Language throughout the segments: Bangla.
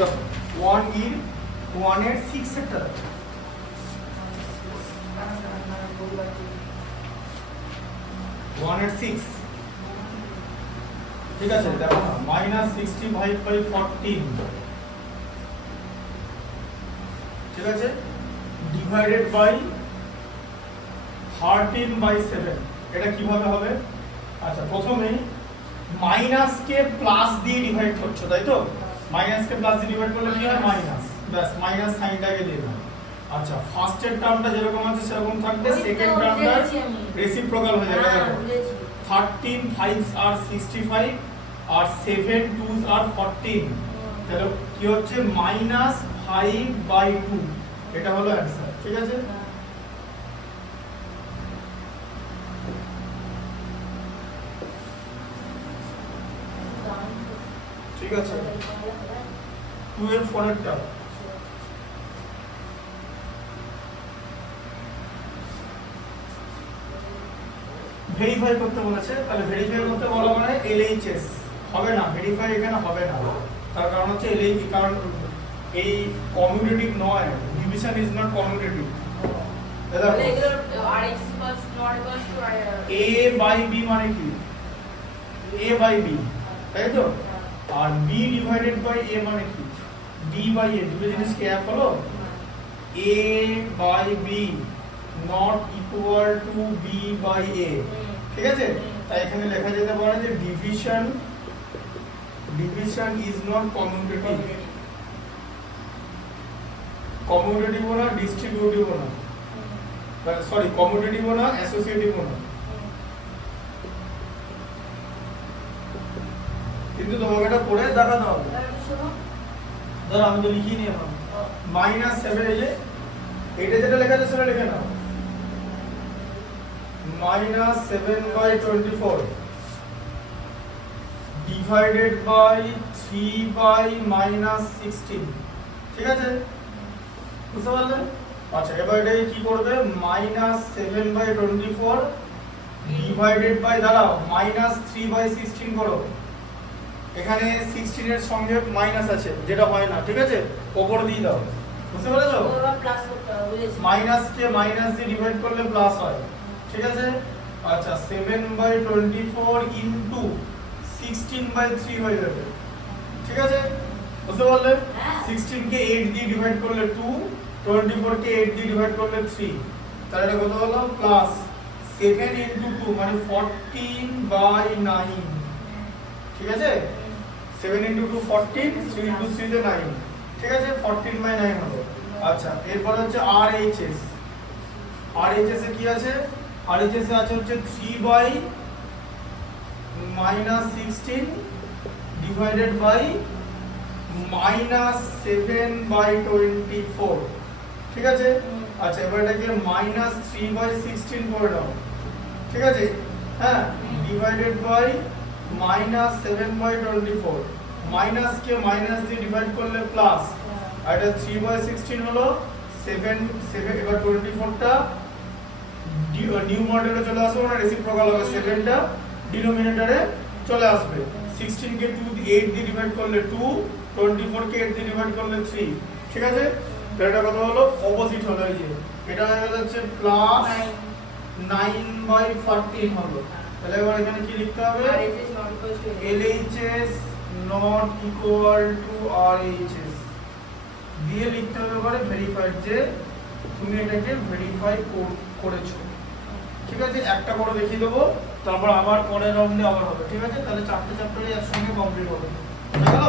দেখো 1 এর 1 এর 6 একটা দেখো 1 এর 6 ঠিক আছে দেখো না -65/14 ঠিক আছে ডিভাইডেড বাই 13/7 এটা কিভাবে হবে আচ্ছা প্রথমে মাইনাস কে প্লাস দিয়ে ডিভাইড করছো তাই তো মাইনাস কে প্লাস দিয়ে ডিভাইড করলে কি হয় মাইনাস ব্যাস মাইনাস সাইনটাকে দিয়ে দাও আচ্ছা ফার্স্ট এর টার্মটা যেরকম আছে সেরকম থাকবে সেকেন্ড টার্মটা রেসিপ্রোকাল হয়ে যাবে দেখো 13 5s আর 65 আর 7 2s আর 14 তাহলে কি হচ্ছে -5/2 এটা হলো অ্যানসার ঠিক আছে ঠিক আছে 2 এর 4 এর টার্ম ভেরিফাই করতে বলেছে তাহলে ভেরিফাই করতে বলা মানে এলএইচএস হবে না ভেরিফাই এখানে হবে না তার কারণ হচ্ছে এলএইচ কারণ এই কমিউটেটিভ নয় ডিভিশন ইজ নট কমিউটেটিভ তাহলে এগুলো RHS equals not equals to a by b মানে কি a বাই b তাই তো আর b ডিভাইডেড বাই a মানে কি b বাই a দুটো জিনিস কি এক হলো a by b not equal to b by a ঠিক আছে তাই এখানে লেখা যেতে পারে যে division is not commutative commutative না ডিস্ট্রিবিউটিভ না সরি কমিউটেটিভ না অ্যাসোসিয়েটিভ না কিন্তু তোমাকে এটা পড়ে দেখাতে হবে ধর আমি তো লিখি নি এখন -7 এই যে এটা যেটা লেখা আছে সেটা লিখে নাও -7/24 divided by 3/-16 ঠিক আছে বুঝতে পারলেন আচ্ছা এবার এটাকে কি করবে -7/24 ডিভাইডেড বাই দাঁড়াও -3/16 করো এখানে 16 এর সঙ্গে মাইনাস আছে যেটা হয় না ঠিক আছে উপর দিয়ে দাও বুঝতে পেরেছো ওরা প্লাস করতে হবে মাইনাস কে মাইনাস দিয়ে ডিভাইড করলে প্লাস হয় ঠিক আছে আচ্ছা 7/24 ইনটু 16/3 হয়ে যাবে ঠিক আছে বুঝতে পারলে 16 কে 8 দিয়ে ডিভাইড করলে 2 24 কে 8 দিয়ে ডিভাইড করলে 3 তাহলে এটা কত হলো প্লাস 7 ইনটু 2 মানে 14/9 ঠিক আছে 7 ইনটু 2 14 3 ইনটু 3 তে 9 ঠিক আছে 14/9 হলো আচ্ছা এরপর হচ্ছে আরএইচএস আরএইচএস এ কি আছে আরএইচএস এ আছে হচ্ছে 3/-16 ডিভাইডেড বাই -7/24 ঠিক আছে আচ্ছা এবার এটাকে -3/16 করে দাও ঠিক আছে হ্যাঁ ডিভাইডেড বাই -7/24 মাইনাস কে মাইনাস দিয়ে ডিভাইড করলে প্লাস আর এটা 3/16 হলো 7 এবার 24 টা নিউমারেটরে চলে আসবে না রেসিপ্রোকাল হবে 7 টা ডিনোমিনেটরে চলে আসবে 16 কে 2 8 দিয়ে ডিভাইড করলে 2 24 কে 8 দিয়ে ডিভাইড করলে 3 ঠিক আছে তো এটা কত হলো অপোজিট হলো এই যে এটা হয়ে যাচ্ছে প্লাস 9/14 হলো তাহলে এবার এখানে কি লিখতে হবে LHS not equal to RHS দিয়ে লিখতে হবে পরে ভেরিফাইড যে তুমি এটাকে ভেরিফাই করেছো ঠিক আছে একটা করে দেখিয়ে দেবো তারপর আবার পরের রাউন্ডে আবার হবে ঠিক আছে তাহলে চারটে চ্যাপ্টারই একসঙ্গে কমপ্লিট হবে বুঝে গেল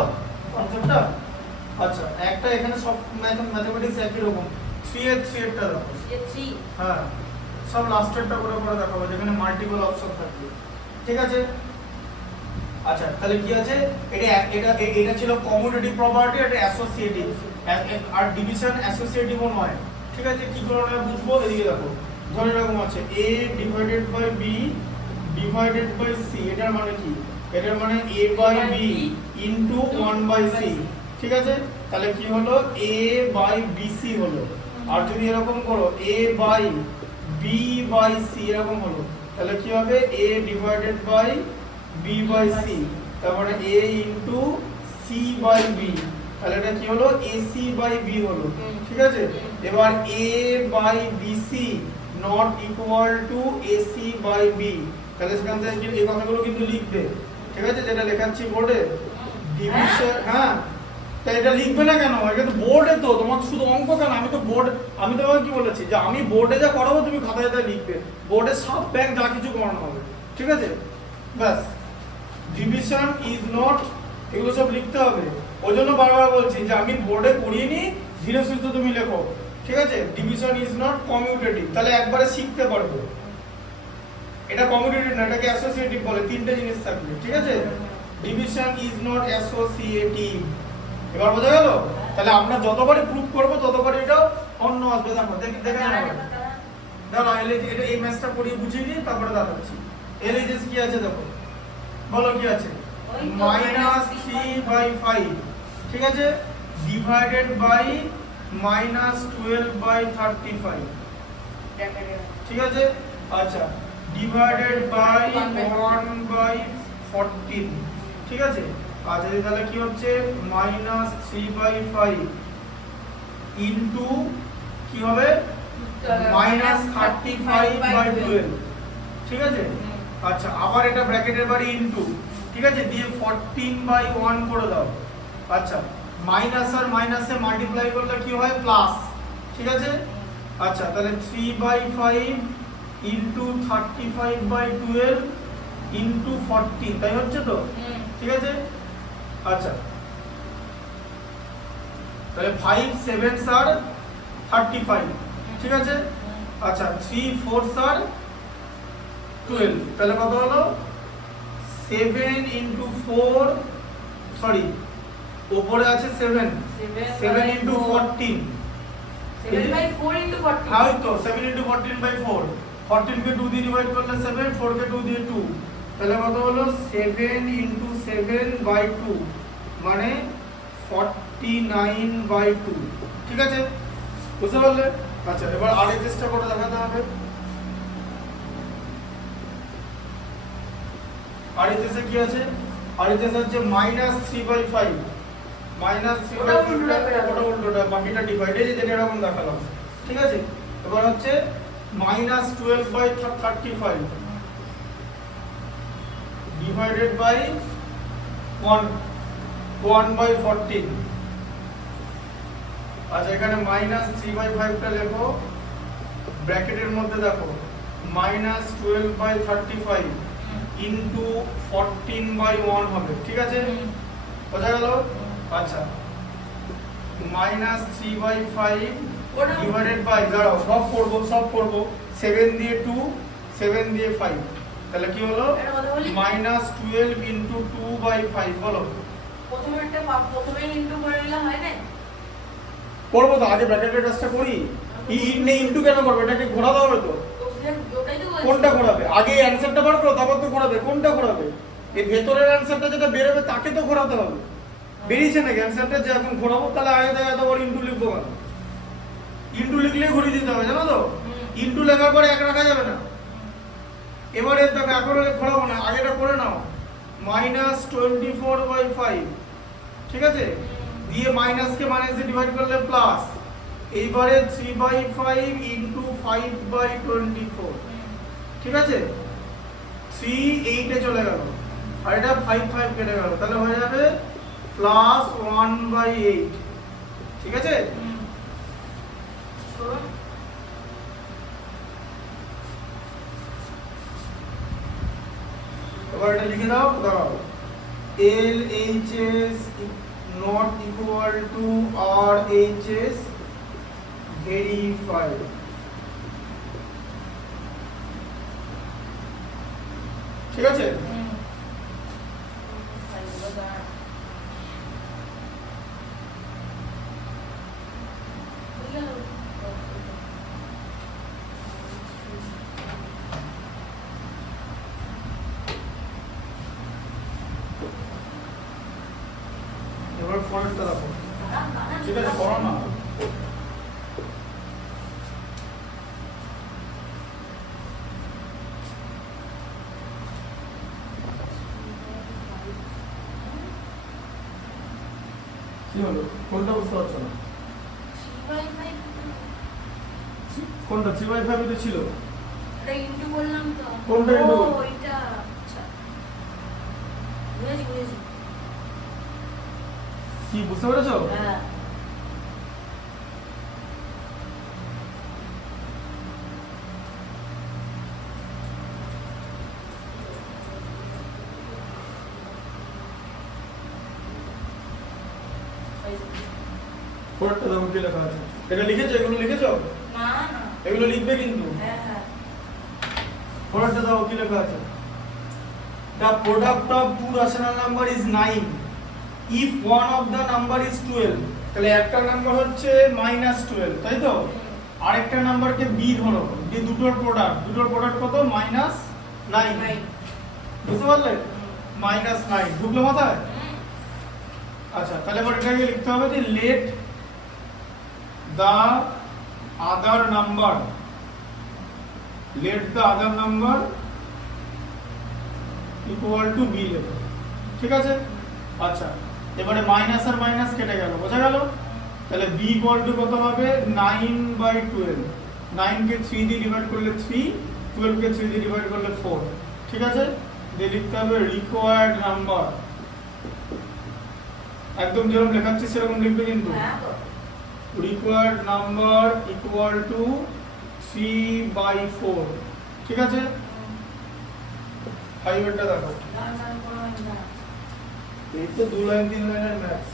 কনসেপ্টটা আচ্ছা একটা এখানে সব ম্যাথমেটিক্স একই রকম 3 এর 3 এরটা দেখো 3 হ্যাঁ সব লাস্টেরটা করে করে দেখাবো যেখানে মাল্টিপল অপশন থাকবে ঠিক আছে আচ্ছা তাহলে কি আছে এটা ছিল কমিউটেটিভ প্রপার্টি এটা অ্যাসোসিয়েটিভ আর ডিভিশন অ্যাসোসিয়েটিভও নয় ঠিক আছে কি করে আমরা বুঝবো এদিকে দেখো ধরে এরকম আছে a divided by b divided by c এটার মানে কি এটার মানে a by b into 1 by c ঠিক আছে তাহলে কি হলো a বাই bc হলো আর যদি এরকম করো a by b by c এরকম হলো তাহলে কি হবে a divided by b by c তার মানে a into c by b তাহলে এটা কি হলো এসি বাই বি হলো, ঠিক আছে। এবার A by BC not equal to AC by B, তাহলে সেখান থেকে এই কথাগুলো কিন্তু লিখবে, ঠিক আছে, যেটা লেখাচ্ছি বোর্ডে ডিভিশন। হ্যাঁ, তাই এটা লিখবে না কেন? এটা তো বোর্ডে, তো তোমার শুধু অঙ্ক কেন? আমি তো বোর্ড, আমি তোমাকে কি বলেছি যে আমি বোর্ডে যা করাবো তুমি খাতায় খাতায় লিখবে, বোর্ডে সব ব্যাংক যা কিছু করানো হবে, ঠিক আছে। ব্যাস, ডিভিশন ইজ নট, এগুলো সব লিখতে হবে। ওই জন্য বারবার বলছি যে আমি বোর্ডে করিয়ে নি, ধীরে সুস্থে তুমি লেখো, ঠিক আছে। ডিভিশন ইজ নট কমিউটেটিভ, তাহলে একবারে শিখতে পারবে। এটা কমিউটেটিভ না, এটাকে অ্যাসোসিয়েটিভ বলে, তিনটে জিনিস থাকবে, ঠিক আছে। ডিভিশন ইজ নট অ্যাসোসিয়েটিভ, এবার বোঝা গেল? তাহলে আমরা যতবারই প্রুফ করব ততবারই এটা অন্য আসবে। দেখো দেখে নাও, দাঁড়াও এটা এই ম্যাথটা পড়িয়ে বুঝিয়ে নিই, তারপরে দাঁড়াচ্ছি। এলএইচএস কি আছে দেখো, বলো কি আছে? -3/5, ঠিক আছে, ডিভাইডেড বাই -12/35, ঠিক আছে। আচ্ছা, ডিভাইডেড বাই 1/14, ঠিক আছে। আচ্ছা, তাহলে কি হচ্ছে -3/5 ইনটু কি হবে -35/12, ঠিক আছে। আচ্ছা, আবার এটা ব্র্যাকেটের বাড়ি ইনটু, ঠিক আছে, দিয়ে 14/1 করে দাও। আচ্ছা, মাইনাস আর মাইনাসে মাল্টিপ্লাই করলে কি হয় প্লাস, ঠিক আছে। আচ্ছা, তাহলে 3/5 ইনটু 35/12 ইনটু 14, তাই হচ্ছে তো, ঠিক আছে। আচ্ছা, তাহলে 5 7 আর 35, ঠিক আছে। আচ্ছা, 3 4 আর 12, তাহলে কত হলো 7 ইনটু 4, সরি উপরে আছে 7 ইনটু 14, 7/4 ইনটু 14, হ্যাঁ ওই তো 7 ইনটু 14/4, 14 কে 2 দিয়ে ডিভাইড করলে 7, 4 কে 2 দিয়ে 2, তাহলে কত হলো 7 ইনটু 7/2, মানে 49/2, ঠিক আছে, বুঝতে পারলে? আচ্ছা, এবার আরএইচএসটা করে দেখাতে হবে। আরএইচএস এ কি আছে? আরএইচএস হচ্ছে -3/5, -3/5 ওটা উল্টোটা, বাকিটা ডিভাইড, এই যে যেটা এরকম দেখালাম, ঠিক আছে। এবার হচ্ছে -12/35 ডিভাইডেড বাই 1/14। আচ্ছা, এখানে -3/5 টা লেখো, ব্র্যাকেটের মধ্যে দেখো -12/35 ইনটু 14/1 হবে, ঠিক আছে, বোঝা গেল? আচ্ছা, -3/5 ডিভাইডেড বাই, দাঁড়াও সব করব 7 দিয়ে 2, 7 দিয়ে 5, তাহলে কি হলো -12 ইনটু 2/5, বলো। প্রথমে ইনটু করে নিলে হয় না? করবো তো, আগে ব্র্যাকেটের কাজটা করি। ইনটু কেন করবো? এটাকে ঘোরাতে হবে তো। ওটাই তো বলছি। কোনটা ঘোরাবে? আগে অ্যানসারটা বার করো, তারপর তো ঘোরাবে। কোনটা ঘোরাবে? এই ভেতরের অ্যানসারটা যেটা বেরোবে তাকে তো ঘোরাতে হবে। বেরিয়েছে নাকি অ্যানসারটা? যে এখন ঘোরাবো, তাহলে আগে থেকে এত বড় ইনটু লিখবো কেন? ইনটু লিখলেই ঘুরিয়ে দিতে হবে, জানো তো। ইনটু লেখার পরে এক রাখা যাবে না। এবারে দেখো, এখন ঘোরাবো না, আগে এটা করে নাও। -24/5, ঠিক আছে, দিয়ে মাইনাসকে মাইনাসে ডিভাইড করলে প্লাস, এইবারে 3/5 ইনটু 5/24, ঠিক আছে। 3 8 এ চলে গেল, আর এটা 5 কেটে গেল, তাহলে হয়ে যাবে +1/8, ঠিক আছে। এবার এটা লিখে দাও, দাঁড়াও। LHS not equal to RHS verified, ঠিক আছে। এবার ফরেস্টটা দেখো, ঠিক আছে, করো না। কি হলো কোনটা বুঝতে পারছো না? 3/5 কোনটা 3/5 তো ছিল? এটা ইনটু বললাম তো। কোনটা into ও বললাম? এটা আচ্ছা বুঝেছি কি বুঝতে পেরেছো? হ্যাঁ পরেরটা দেখো কি লেখা আছে। এটা লিখেছো? এগুলো লিখেছো? না না এগুলো লিখবে কিন্তু। হ্যাঁ হ্যাঁ পরেরটা দেখো কি লেখা আছে। The product of two rational number is 9 if one of the number is 12. তাহলে একটা নাম্বার হচ্ছে -12 তাই তো? আরেকটা নাম্বারকে b ধরো, যে দুটোর প্রোডাক্ট কত? -9 বুঝতে পারলে? -9 ঢুকলো মাথায়? আচ্ছা তাহলে এবার এটাকে লিখতে হবে যে let the other number equal to b লেখো, ঠিক আছে? আচ্ছা এবারে মাইনাস আর মাইনাস কেটে গেল, বোঝা গেল? তাহলে b equal to কত হবে? 9/12। 9 কে 3 দিয়ে ডিভাইড করলে 3, 12 কে 3 দিয়ে ডিভাইড করলে 4, ঠিক আছে? দিয়ে লিখতে হবে রিকোয়ার্ড নাম্বার, একদম যেরকম লেখাচ্ছি সেরকম লিখবে কিন্তু। হ্যাঁ তো রিকোয়ার্ড নাম্বার ইকুয়াল টু 3/4, ঠিক আছে? 5 এরটা দেখো, গান করো না এই তো 2 লাইন 3 লাইনের ম্যাথস।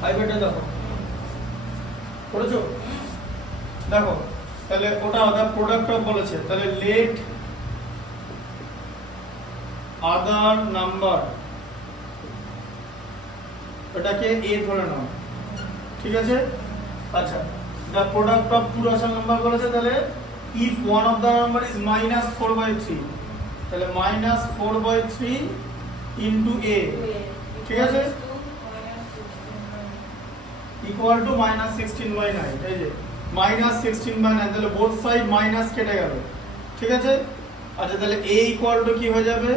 ফাইবারটা দেখো, করেছো? দেখো তাহলে ওটা আদার প্রোডাক্ট অফ বলেছে, তাহলে লেট আদার নাম্বার, এটাকে a ধরে নাও, ঠিক আছে? আচ্ছা the product of two rational number বলেছে, তাহলে if one of the number is -4/3, তাহলে -4/3 ইনটু a, ঠিক আছে? ইকুয়াল টু -16/9, এই যে -16/9, তাহলে বোথ সাইড মাইনাস কেটে গেল, ঠিক আছে? আচ্ছা তাহলে a ইকুয়াল টু কি হয়ে যাবে?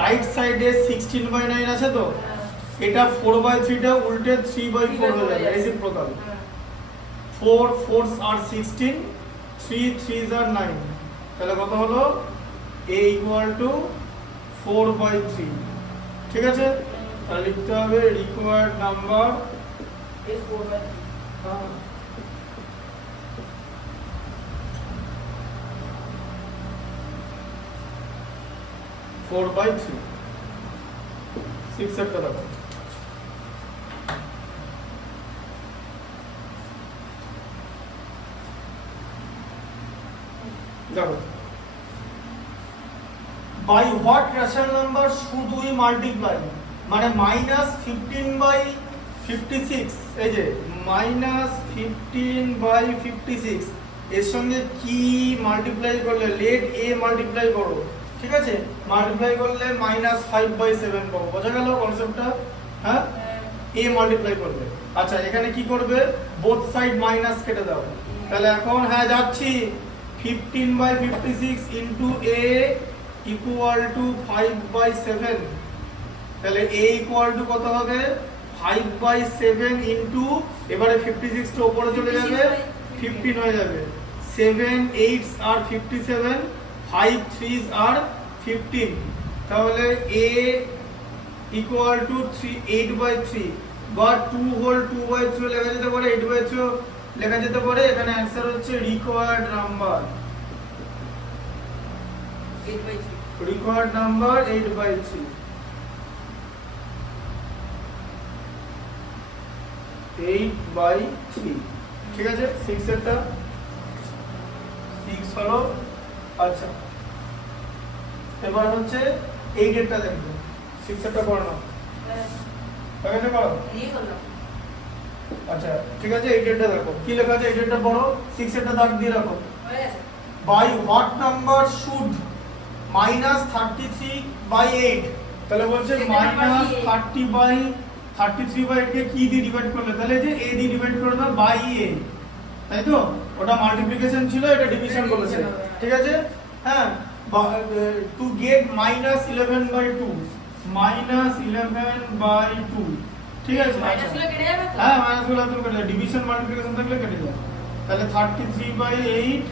রাইট সাইডে 16/9 আছে তো, এটা 4/3 টা উল্টে 3/4 হয়ে যাবে, রেসিপ্রোকাল। 4 4s আর 16, 3 3s আর 9, তাহলে কত হলো? a ইকুয়াল টু 4/3, ঠিক আছে? তাহলে লিখতে হবে রিকোয়ার্ড নাম্বার is 4/3 4/3। 6 একটা দেখো, দেখো by what rational number should we multiply, মানে -15/56, এই যে -15/56 এর সঙ্গে কি মাল্টিপ্লাই করলে? লেট a মাল্টিপ্লাই করো, ঠিক আছে? মাল্টিপ্লাই করলে -5/7 পাবো, বোঝা গেল কনসেপ্টটা? হ্যাঁ, a মাল্টিপ্লাই করবে। আচ্ছা এখানে কি করবে? বোথ সাইড মাইনাস কেটে দাও, তাহলে এখন হ্যাঁ যাচ্ছি 15/56 ইনটু a ইকুয়াল টু 5/7, তাহলে a ইকুয়াল টু কত হবে? 5/7 ইনটু, এবারে 56 টা উপরে চলে যাবে, 15 হয়ে যাবে, 7 8s আর 57, 5 3s আর 15, তাহলে a ইকুয়াল টু 8/3 বা 2 হোল 2/3 লেখা যেতে পারে, 8/3 লেখা যেতে পারে। এখানে অ্যানসার হচ্ছে রিকোয়ার্ড নাম্বার, 8/3 রিকোয়ার্ড নাম্বার 8/3, 8/3, ঠিক আছে? 6 এরটা 6 হলো। আচ্ছা এবার হচ্ছে 8 এরটা দেখবো। 6 এরটা করো না ব্যাস, হয়ে গেছে করো এই করলাম। আচ্ছা ঠিক আছে 8 এরটা দেখো কি লেখা আছে 8 এরটা পড়ো 6 এরটা দাগ দিয়ে রাখো হয়ে গেছে। by what number should minus 33 by 8 তাহলে বলছে Second number minus কি? 30 by 33 by 8 কে কি দিয়ে ডিভাইড করলে তাহলে যে a দিয়ে ডিভাইড করে দাও by a তাই তো ওটা মাল্টিপ্লিকেশন ছিল এটা ডিভিশন এটা বলেছে division হবে। ঠিক আছে হ্যাঁ to get minus 11 by 2 minus 11 by 2 ঠিক আছে মাইনাস গুলো কেটে যাবে তো? হ্যাঁ মাইনাস গুলো তুমি কেটে যাবে ডিভিশন মাল্টিপ্লিকেশন থাকলে কেটে যাবে তাহলে 33 by 8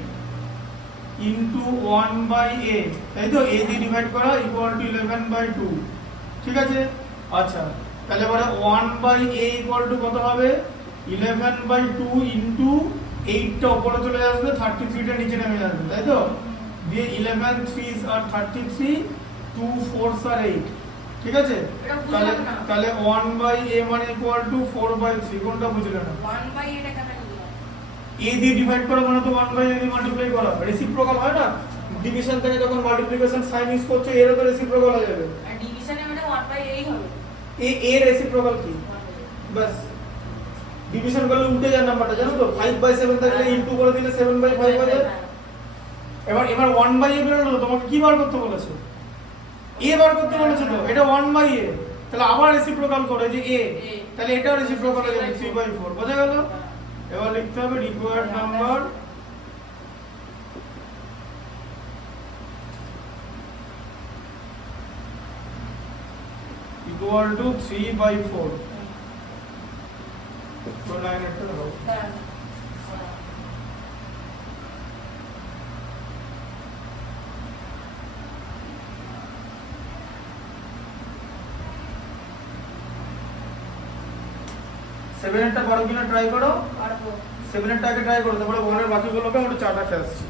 ইনটু 1 by a তাই তো a দিয়ে ডিভাইড করা ইকুয়াল টু 11 by 2 ঠিক আছে আচ্ছা তাহলে এবারে 1 by a ইকুয়াল টু কত হবে 11 by 2 ইনটু 8 টা উপরে চলে আসবে 33 টা নিচে নেমে আসবে তাই তো দিয়ে 11 3s আর 33 2 4s আর 8 ঠিক আছে এটা বুঝলাম তাহলে না। তাহলে 1 by a মানে ইকুয়াল টু 4 by 3 কোনটা বুঝলে না 1 by 8 এখানে লিখলাম। a দিয়ে ডিভাইড করা মানে তো 1 by a দিয়ে মাল্টিপ্লাই করা রেসিপ্রোকাল হয় না ডিভিশন থেকে যখন মাল্টিপ্লিকেশন সাইন ইউজ করছো এর তো রেসিপ্রোকাল হয়ে যাবে আর ডিভিশনে মানে 1 by 8 হবে। a রেসিপ্রোকাল কি 1 by 8 বাস ডিভিশন করলে উল্টে যায় নাম্বারটা জানো তো 5 by 7 থাকলে ইনটু করে দিলে 7 by 5 হয়ে যায় এবার 1 by a বেরোলো তোমাকে কি বার করতে বলেছে a বার করতে বলেছে তো এটা 1 by a তাহলে আবার রেসিপ্রোকাল করে যে a তাহলে এটাও রেসিপ্রোকাল হয়ে যাবে 3 by 4 বোঝা গেল এবার লিখতে হবে required number equal to 3 by 4 তো 9 একটা দাও দাঁড়ান। 7 এরটা পারো কিনা ট্রাই করো পারবো। 7 এরটা আগে ট্রাই করো তারপরে 1 এর বাকিগুলোকে আমরা চাটা খেয়ে আসছি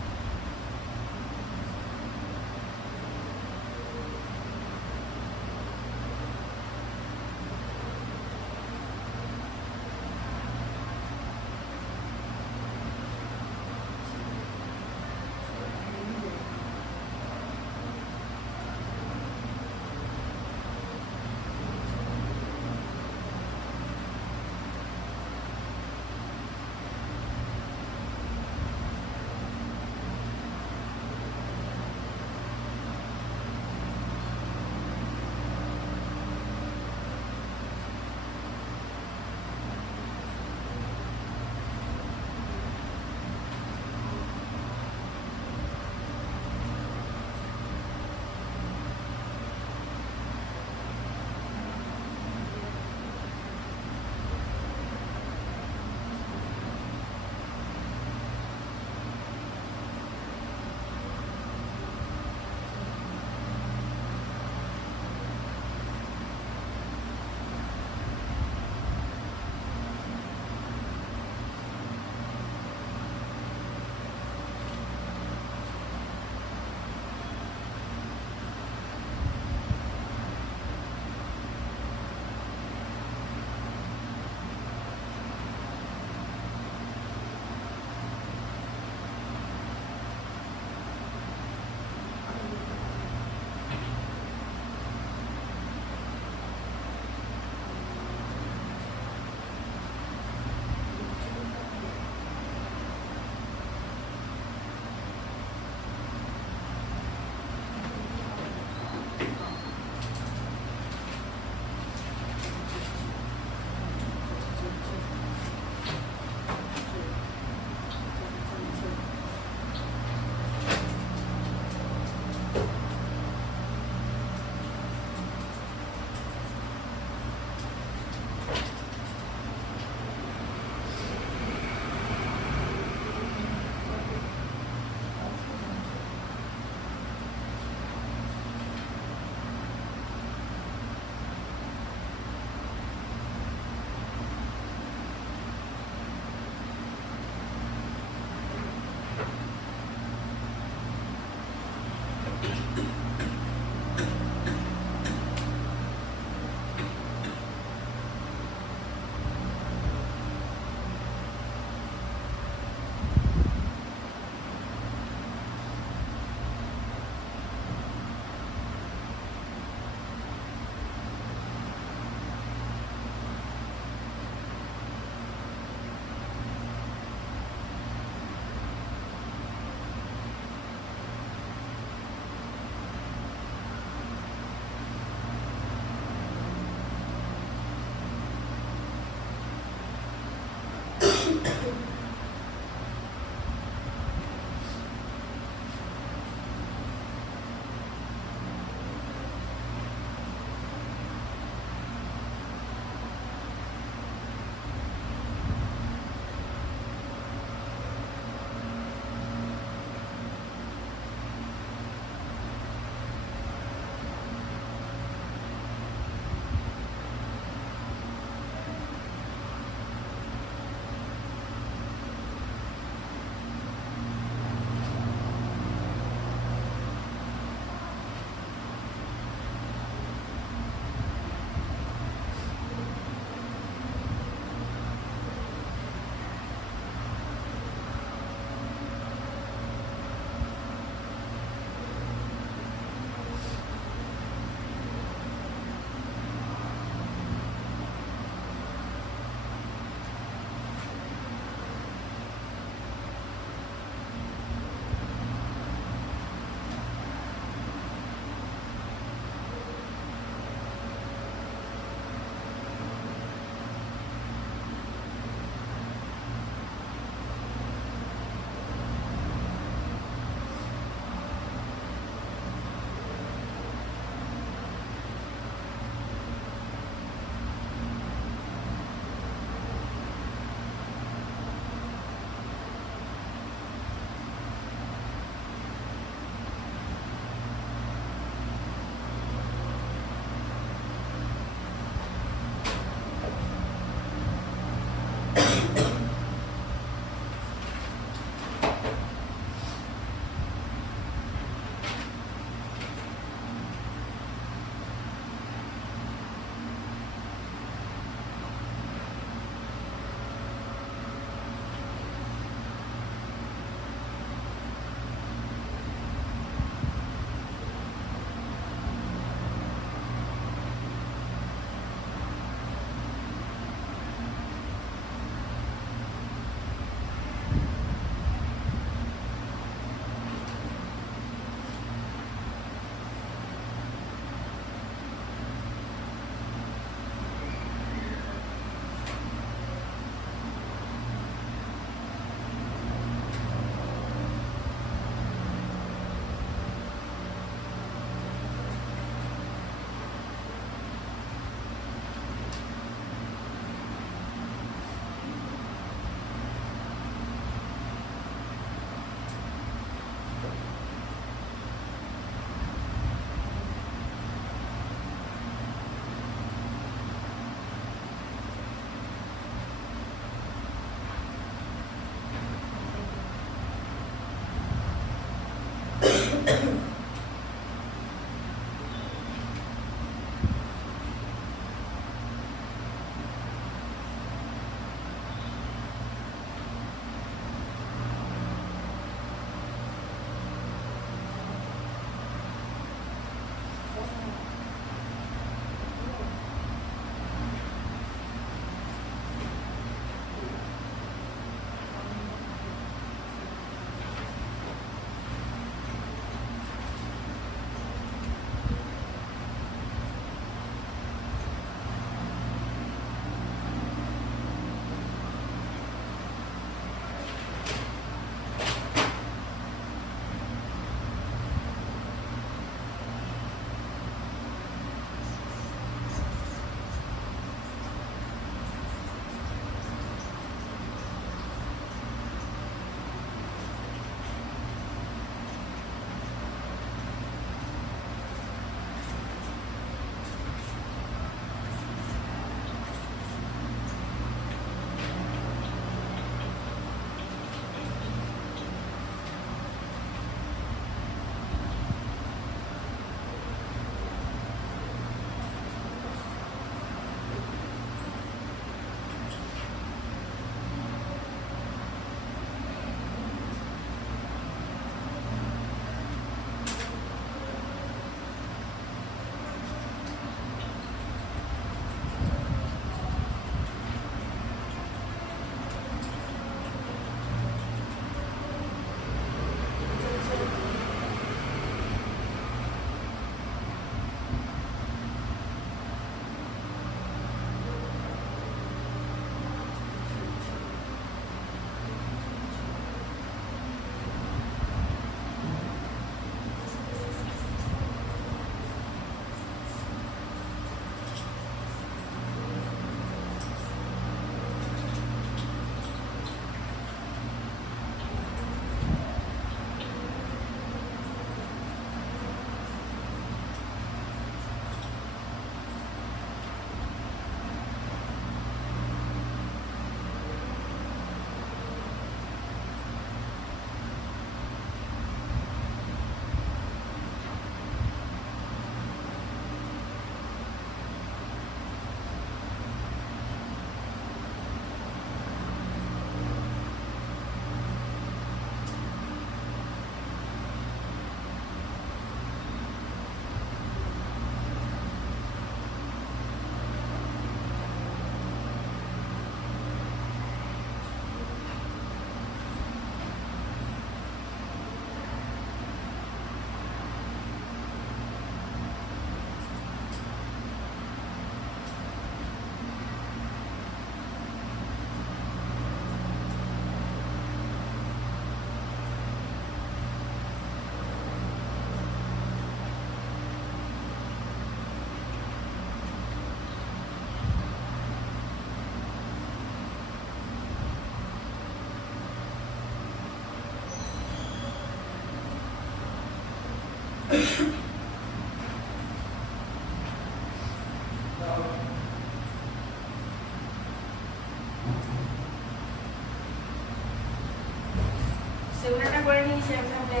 সেগুলোটা করে নিই সেম সামনে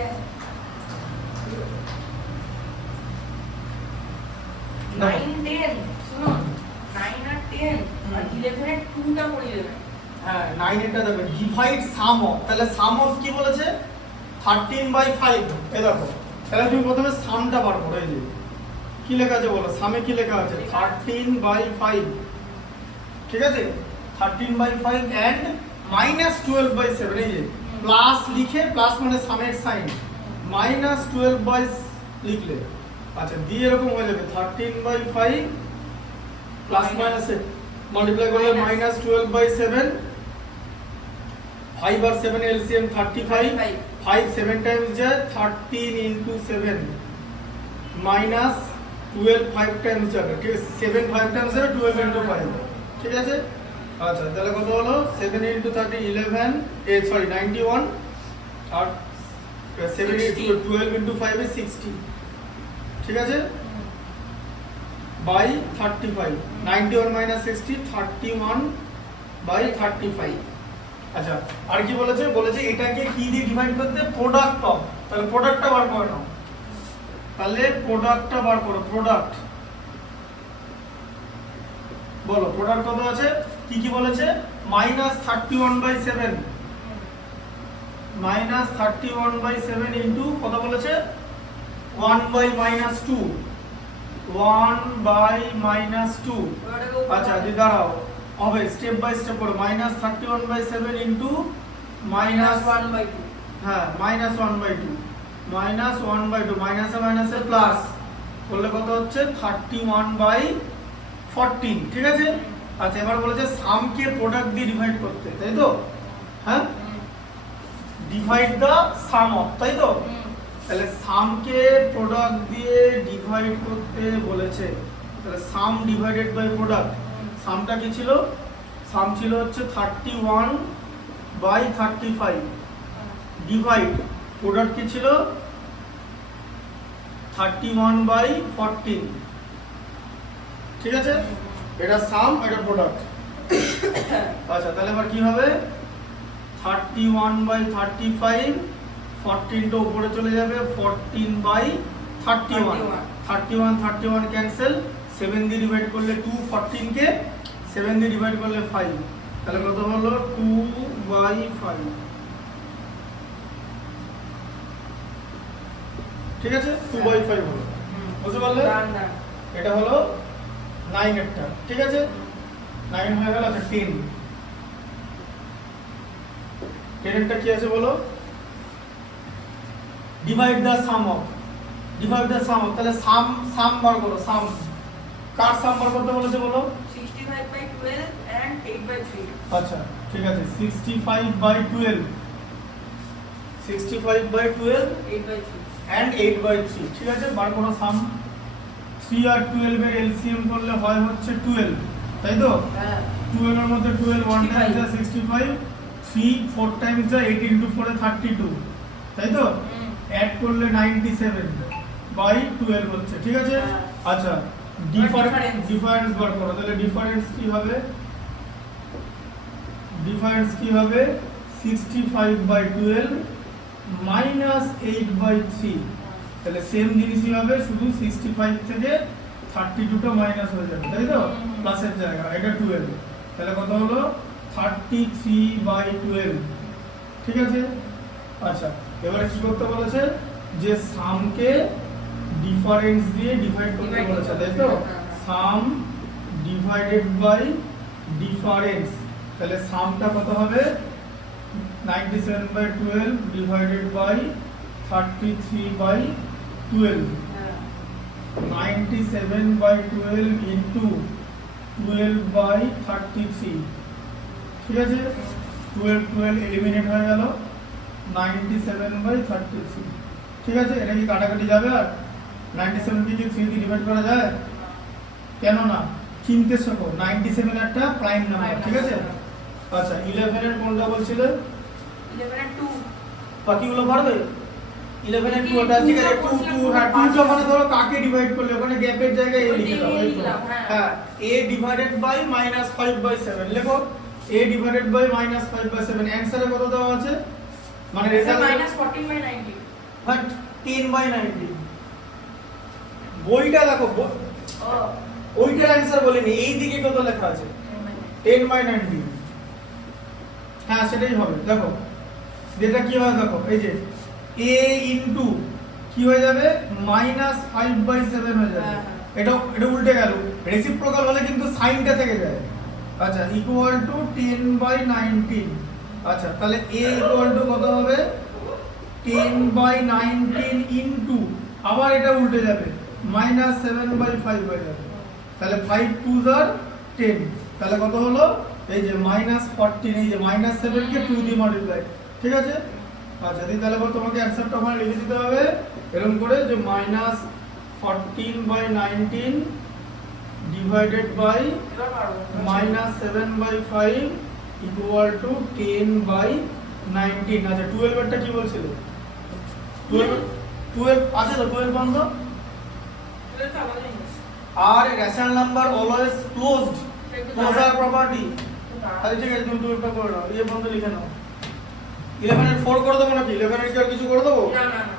না। 9 10 শুনুন 9 আর 10 আর 11 এর 2টা করে দেবেন। হ্যাঁ 9 এটা দেবে ডিভাইড সাম অফ, তাহলে সাম অফ কি বলেছে 13/5। এই দেখো তাহলে তুমি প্রথমে সামটা বার করো। এই যে কি লেখা আছে বলো, সামে কি লেখা আছে 13/5, ঠিক আছে 13/5 এন্ড -12/7। এই যে প্লাস লিখে, প্লাস মানে সামের সাইন, -12 লিখলে আচ্ছা দিয়ে এরকম হয়ে যাবে 13/5 প্লাস মাইনাসে মাল্টিপ্লাই করলে -12/7, 5 আর 7 এলসিএম 35, 5 7 টাইমস যায় 13 into 7 minus 12 5 টাইমস যাবে, ঠিক আছে 7 5 টাইমস যাবে 12 into 5, ঠিক আছে। আচ্ছা তাহলে কত হলো 7 into 30 11 91 R 7 into 12 into 5 is 60, ঠিক আছে by 35, 91 minus 60 31/35। আচ্ছা আর কি বলেছে, বলেছে এটাকে কি দিয়ে ডিভাইড করতে, প্রোডাক্ট অফ। তাহলে প্রোডাক্টটা বার করে নাও, তাহলে প্রোডাক্টটা বার করো। প্রোডাক্ট বলো, প্রোডাক্ট কত আছে, কি কি বলেছে -31/7, -31/7 ইনটু কত বলেছে 1/-2, 1/-2। আচ্ছা দি দাঁড়াও হবে স্টেপ বাই স্টেপ করো, -31/7 ইনটু -1/2 হ্যাঁ -1/2, -1/2 মাইনাসে মাইনাসে প্লাস করলে কত হচ্ছে 31/14, ঠিক আছে। আচ্ছা এবার বলেছে সামকে প্রোডাক্ট দিয়ে ডিভাইড করতে, তাই তো, হ্যাঁ ডিভাইড দা সাম অফ, তাই তো। তাহলে সামকে প্রোডাক্ট দিয়ে ডিভাইড করতে বলেছে, তাহলে সাম ডিভাইডেড বাই প্রোডাক্ট, সামটা কি ছিল, সাম ছিল হচ্ছে 31/35 ডিভাইড প্রোডাক্ট কি ছিল 31/14, ঠিক আছে। এটা সাম, এটা প্রোডাক্ট। আচ্ছা তাহলে এবার কি হবে 31/35, 14 টা উপরে চলে যাবে 14/31, 31 ক্যান্সেল, 7 দিয়ে ডিভাইড করলে 2, 14 কে 7 দিয়ে ডিভাইড করলে 5, তাহলে কত হলো 2/5, ঠিক আছে 2/5 হলো, বুঝতে পারলে। এটা হলো 9 একটা, ঠিক আছে 9 হয়ে গেল। আচ্ছা 10 এরটা কি আছে বলো, divide the some of, divide the some of, তাহলে সাম বার করো। সাম কার সাম বার করতে বলেছে বলো, 65/12 and 8/3 আচ্ছা ঠিক আছে 65/12, 65/12 8/3 and 8/3, ঠিক আছে বার করো সাম। 3 আর 12 এর এলসিএম করলে হয় হচ্ছে 12, তাই তো। হ্যাঁ 12 এর মধ্যে 12 1 টাইমস যা 65, 3 4 টাইমস যা 8 into 4 এ 32, তাই তো। অ্যাড করলে 97/12 হচ্ছে, ঠিক আছে। হ্যাঁ। আচ্ছা ডিফারেন্স বার করো, তাহলে ডিফারেন্স কি হবে, ডিফারেন্স কি হবে 65/12 -8/3, তাহলে সেম জিনিসই হবে, শুধু 65 থেকে 32 টা মাইনাস হয়ে যাবে, তাই তো প্লাসের জায়গা, এটা 12, তাহলে কত হলো 33/12, ঠিক আছে। আচ্ছা এবারে কি করতে বলেছে, যে সামকে ডিফারেন্স দিয়ে ডিভাইড করতে বলেছে, তাই তো। সাম ডিভাইডেড বাই ডিফারেন্স, তাহলে সামটা কত হবে 97/12 ডিভাইডেড বাই 33/12, 97/12 ইনটু 12/33, ঠিক আছে 12 এলিমিনেট হয়ে গেল 97/33, ঠিক আছে। এটা কি কাটাকাটি যাবে, আর 97 কে কি 3 দিয়ে ডিভাইড করা যায়, কেন না, চিনতে শেখো 97 একটা প্রাইম নাম্বার, ঠিক আছে। আচ্ছা 11 এর কোনটা বলছিলে, 11 and 2 বাকিগুলো পারবে, 11 এর 2 টা ঠিক আছে 2 হ্যাঁ 2 টা মানে ধরো কাকে ডিভাইড করলে ওখানে গ্যাপের জায়গায় a লিখে দাও এই তো হ্যাঁ a ডিভাইডেড বাই -5/7 লেখো a ডিভাইডেড বাই -5/7 অ্যানসারে কত দেওয়া আছে মানে রেজাল্ট -14/90 বাট 10/90 বইটা দেখো ও ওইটার অ্যানসার বলিনি এই দিকে কত লেখা আছে 10/90 হ্যাঁ সেটাই হবে দেখো যেটা কি হয় দেখো এই যে a ইনটু কি হয়ে যাবে -5/7 হয়ে যাবে হ্যাঁ, এটা উল্টে গেল রেসিপ্রোকাল হলে কিন্তু সাইনটা থেকে যায় আচ্ছা ইকুয়াল টু 10/19 আচ্ছা তাহলে a ইকুয়াল টু কত হবে 10/19 ইনটু আবার এটা উল্টে যাবে -7/5 হয়ে যাবে তাহলে 5 2s are 10 তাহলে কত হলো এই যে -14 এই যে -7 কে 2 দিয়ে মাল্টিপ্লাই ঠিক আছে আচ্ছা দি তাহলে বল তোমাকে অ্যানসারটা ওখানে লিখে দিতে হবে এরকম করে যে -14/19 ডিভাইডেড বাই -7/5 ইকুয়াল টু 10/19 আচ্ছা 12 এরটা কি বলছিল 12 আছে তো 12 বন্ধ আর rational number always closed closure property আচ্ছা ঠিক আছে তুমি 12টা করে নাও এই বন্ধ লিখে নাও 11 এর 4 করে দেবো নাকি 11 এর কি আর কিছু করে দেবো না না না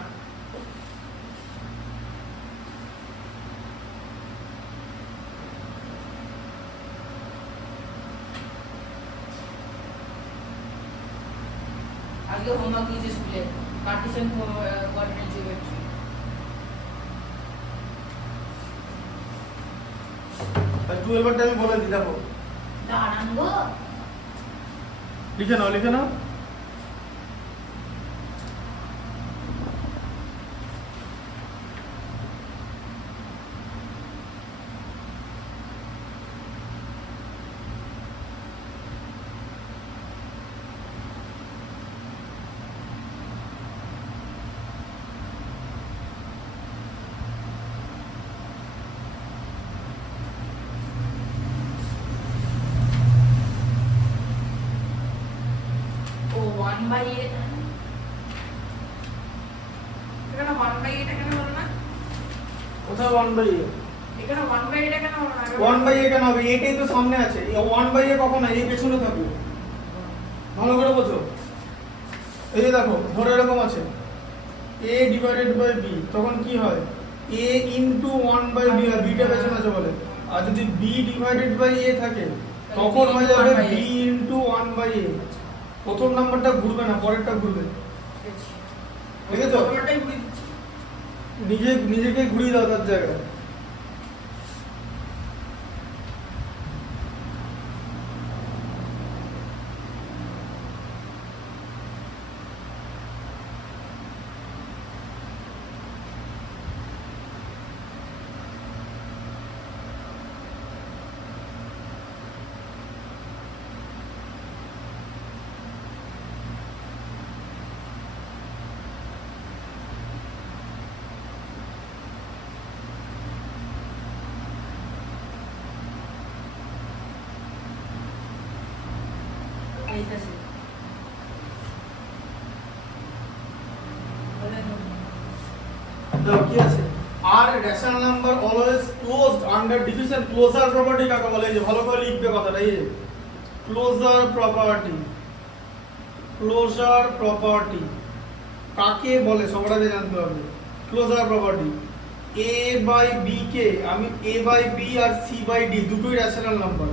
আজকে হোমওয়ার্ক দিয়েছে স্কুলে কার্টেশিয়ান কোঅর্ডিনেট জিওমেট্রি আর 12 এরটা আমি বলে দিই দেখো দাঁড়ান গো লিখে নাও ও 1/8 এখানে 1/8 কেন হলো না কোথায় 1/a এখানে 1/8 কেন হলো না 1/a কেন হবে এটাই তো সামনে আছে এই 1/a কখন এই পেছনে থাকবে ভালো করে বোঝো এই যে দেখো ধরো এরকম আছে a ডিভাইডেড বাই b তখন কি হয় a ইনটু 1/b হয় b টা পেছনে আছে বলে আর যদি b ডিভাইডেড বাই a থাকে তখন হয়ে যাবে b ইনটু 1/a প্রথম নাম্বারটা ঘুরবে না পরেরটা ঘুরবে দেখেছো ওটাই বুঝে দিচ্ছি নিজেকে ঘুরিয়ে দাও তার জায়গায় এইটাছে বলেন দেখো কি আছে আর rational number always closed under division closure property কাকে বলে এই যে ভালো করে লিখবে কথাটা এই যে ক্লোজার প্রপার্টি কাকে বলে সবার আগে জানতে হবে closure property a by b কে আমি a বাই b আর c বাই d দুটোই রেশনাল নাম্বার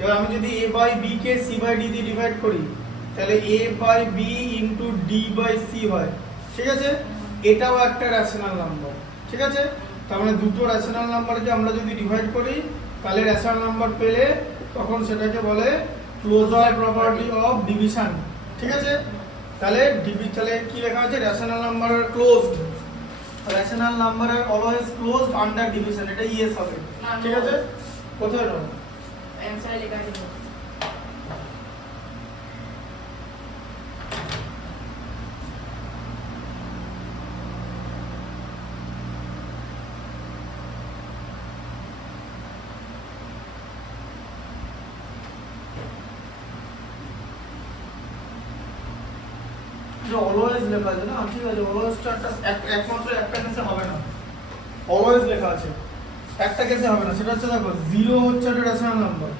এবার আমি যদি a বাই b কে c বাই d দিয়ে ডিভাইড করি তাহলে a by b into d by c হয় ঠিক আছে এটাও একটা রেশনাল নাম্বার ঠিক আছে তার মানে দুটো রেশনাল নাম্বারকে আমরা যদি ডিভাইড করি তাহলে রেশনাল নাম্বার পেলে তখন সেটাকে বলে ক্লোজার প্রপার্টি অফ ডিভিশন ঠিক আছে তাহলে তাহলে কি লেখা আছে rational number R closed rational number are always closed under division এটা ইয়েস হবে ঠিক আছে কোথায় নাও অ্যানসার লেখা আছে যে অলওয়েজ লেখা আছে না, ঠিক আছে, অলওয়েজটা একমাত্র একটা কেসে হবে না, অলওয়েজ লেখা আছে একটা কেসে হবে না, সেটা হচ্ছে দেখো 0 হচ্ছে একটা রেশনাল নাম্বার,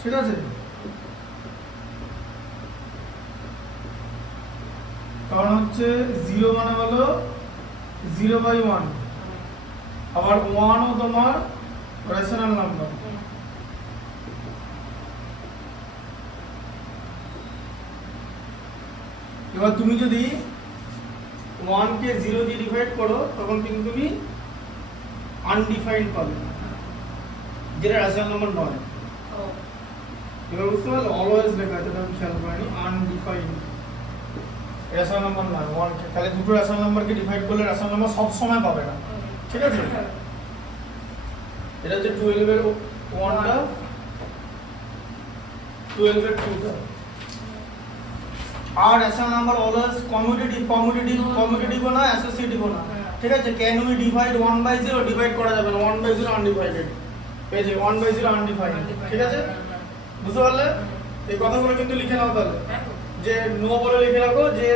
ঠিক আছে, কারণ হচ্ছে 0 মানে হলো 0/1, আবার 1 ও তোমার রেশনাল নাম্বার। এবার তুমি যদি 1 কে 0 দিয়ে ডিভাইড করো তখন কিন্তু তুমি আনডিফাইন্ড পাবে, যেটা রেশনাল নাম্বার নয়। এবার বুঝতে পারলে অলওয়েজ লেখা আছে, আমি খেয়াল করিনি, আনডিফাইন্ড রেশনাল নাম্বার নয় 1 কে, তাহলে দুটো রেশনাল নাম্বারকে ডিভাইড করলে রেশনাল নাম্বার সব সময় পাবে না, ঠিক আছে। এটা হচ্ছে 12 এর 1টা, 12 এর 2টা। আর রেশনাল নাম্বার অলওয়েজ কমিউটেটিভ না, অ্যাসোসিয়েটিভ না, ঠিক আছে। Can we divide 1/0? ডিভাইড করা যাবে না, 1/0 আনডিভাইডেড, এই যে 1/0 আনডিভাইডেড, ঠিক আছে, বুঝতে পারলে। এই কথাগুলো কিন্তু লিখে নাও তাহলে, যে নো বলে লিখে রাখো যে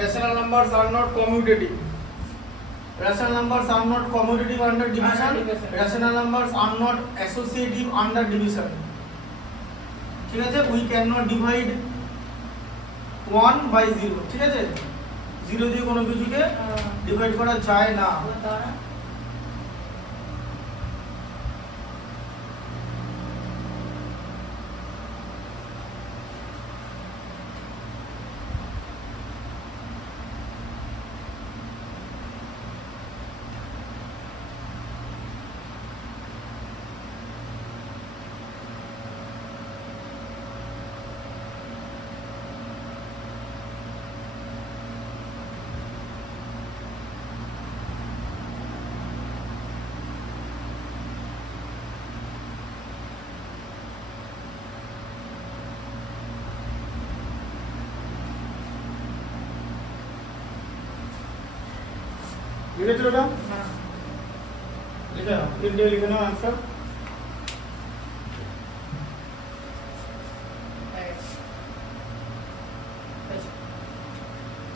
rational numbers are not commutative, rational numbers are not commutative under division, rational numbers are not associative under division, ঠিক আছে। উই ক্যান নট ডিভাইড 1/0, ঠিক আছে, 0 দিয়ে কোনো কিছুকে ডিভাইড করা যায় না। লিখেছো ওটা? লিখে নাও, তিনটে লিখে নাও আনসার।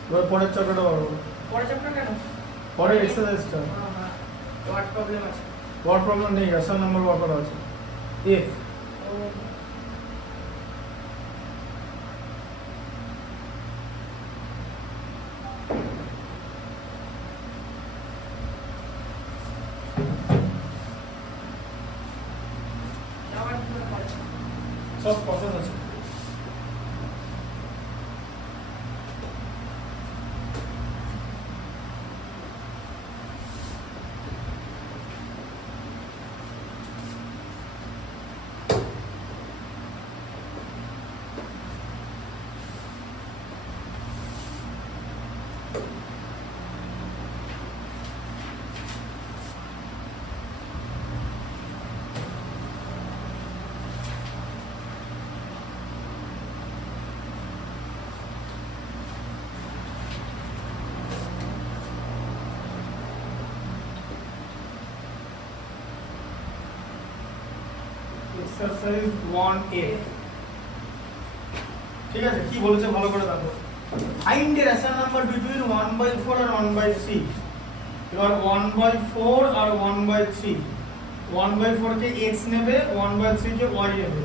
এবার পরের চ্যাপ্টারটা বলো। পরের চ্যাপ্টার কেন? পরের এক্সারসাইজটা ওয়ার্ড প্রবলেম আছে। ওয়ার্ড প্রবলেম নেই, রেশনাল নাম্বার ওয়ার্ড করা আছে। ইফ সব প্রসেস আছে। এক্সারসাইজ 1A, ঠিক আছে, কি বলেছে ভালো করে দেখো। Find the rational number between 1/4 আর 1/3। এবার 1/4 আর 1/3, 1/4 কে x নেবে, 1/3 কে y নেবে,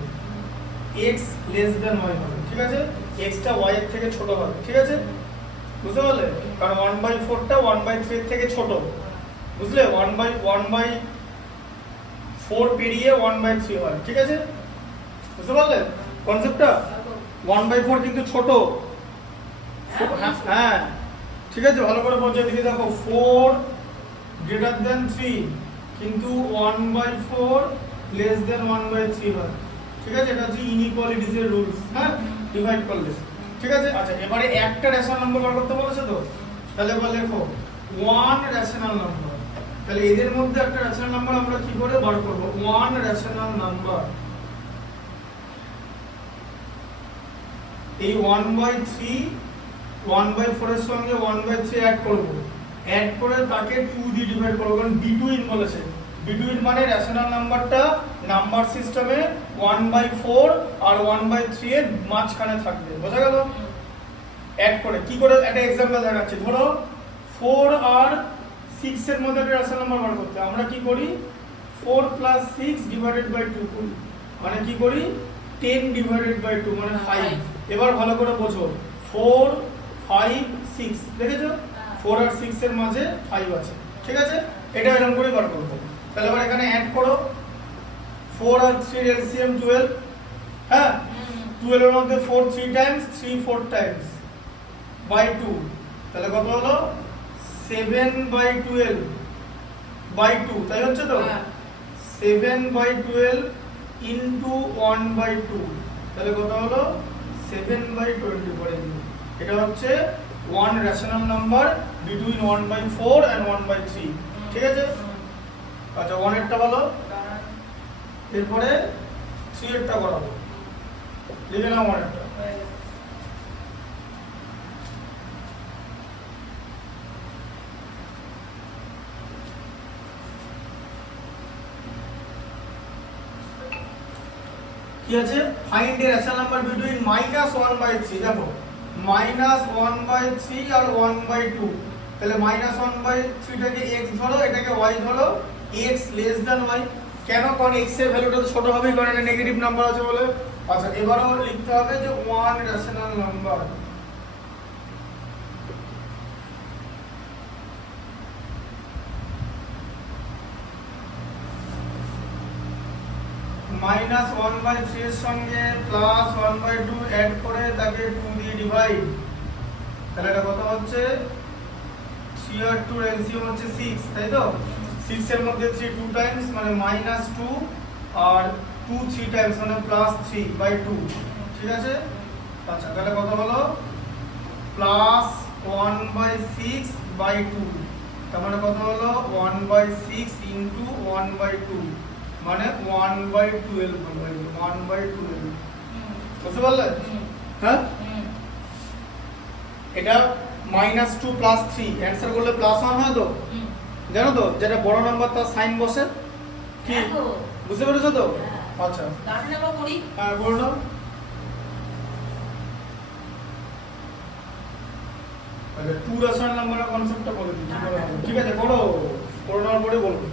x লেস দেন y হবে, ঠিক আছে, x টা y এর থেকে ছোট হবে, ঠিক আছে, বুঝতে পারলে, কারণ 1/4 টা 1/3 এর থেকে ছোট, বুঝলে, 1/4 পেরিয়ে 1/3 হয়, ঠিক আছে, বুঝতে পারলে কনসেপ্টটা। 1/4 কিন্তু ছোট, হ্যাঁ, ঠিক আছে, ভালো করে বোঝো, দিকে দেখো, 4 গ্রেটার দেন 3, কিন্তু 1/4 লেস দেন 1/3 হয়, ঠিক আছে, এটা হচ্ছে ইনইকুয়ালিটিস এর রুলস, হ্যাঁ, ডিভাইড করলে, ঠিক আছে। আচ্ছা, এবারে একটা রেশনাল নাম্বার বার করতে বলেছে তো, তাহলে এবার লেখো 1 রেশনাল নাম্বার, তাহলে এদের মধ্যে একটা রেশনাল নাম্বার আমরা কি করে বার করব, 1 রেশনাল নাম্বার, এই 1/3 1/4 এর সঙ্গে 1/3 অ্যাড করব, অ্যাড করে তাকে 2 দিয়ে ডিভাইড করব, কারণ বিটুইন বলেছে, বিটুইন মানে রেশনাল নাম্বারটা নাম্বার সিস্টেমে 1/4 আর 1/3 এর মাঝখানে থাকবে, বোঝা গেল। অ্যাড করে কি করে একটা एग्जांपल দেখাচ্ছি। ধরো 4 আর 6 এর মধ্যে একটা রেশনাল নাম্বার বার করতে আমরা কি করি 4 + 6 / 2 করি, মানে কি করি 10 / 2 মানে 5। এবার ভালো করে বোঝো 4 5 6 দেখেছো 4 আর 6 এর মাঝে 5 আছে, ঠিক আছে, এটা এরকম করে বার করব। তাহলে এবার এখানে অ্যাড করো 4 আর 3 এর এলসিএম 12, হ্যাঁ 12 এর মধ্যে 4 3 টাইমস 3 4 টাইমস বাই 2, তাহলে কত হলো 7/12 তাই হচ্ছে তো 7/12 ইনটু 1/2, তাহলে কত হলো 7/20 করে দিন। এটা হচ্ছে one rational number between 1/4 and 1/3, ঠিক আছে। আচ্ছা 1 এরটা বলো, এরপরে 3 এরটা করাবো, লিখে নাও 1 এরটা। কি আছে find a rational number between -1/3, দেখো -1/3 আর 1/2, তাহলে -1/3 টাকে x ধরো এটাকে y ধরো, x লেস দ্যান y, কেন কারণ x এর ভ্যালুটা ছোট হবে কারণ এটা নেগেটিভ নাম্বার আছে বলে। আচ্ছা এবারও লিখতে হবে যে ওয়ান রেশনাল নাম্বার -1/3 এর সঙ্গে +1/2 অ্যাড করে তাকে 2 দিয়ে ডিভাইড, তাহলে এটা কত হচ্ছে 3 আর 2 এলসিএম হচ্ছে 6, তাই তো 6 এর মধ্যে 3 2 টাইমস মানে -2 আর 2 3 টাইমস মানে +3/2, ঠিক আছে। আচ্ছা তাহলে কত হলো +1/6/2, তার মানে কত হলো 1/6 ইনটু 1/2 মানে 1/12 হলো 1/12, বুঝতে পারলে? হ্যাঁ এটা -2 + 3 অ্যানসার করলে +1 হয় তো, জানো তো যেটা বড় নাম্বার তার সাইন বসে, কি বুঝতে পেরেছো তো? আচ্ছা তাহলে আমরা করি, হ্যাঁ করে নাও। আচ্ছা 2 রেশনাল নাম্বারের কনসেপ্টটা বলে দিচ্ছি, ঠিক আছে করো, করে নেওয়ার পরে বলবো।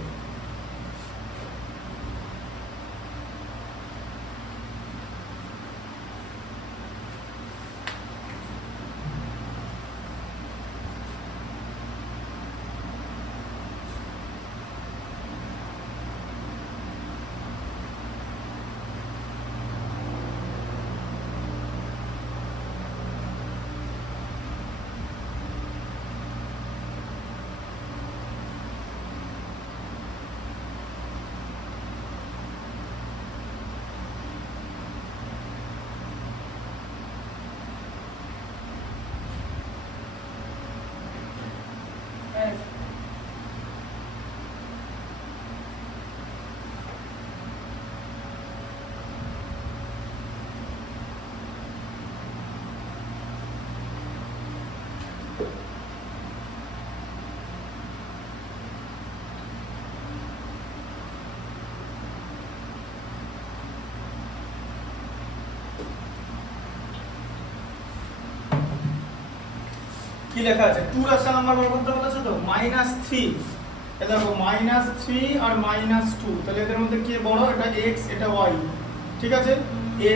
কি লেখা আছে 2 রেশনাল নাম্বার বার করতে বলেছে তো -3, এই দেখো -3 আর -2, তাহলে এদের মধ্যে কে বড়, এটা x এটা y, ঠিক আছে।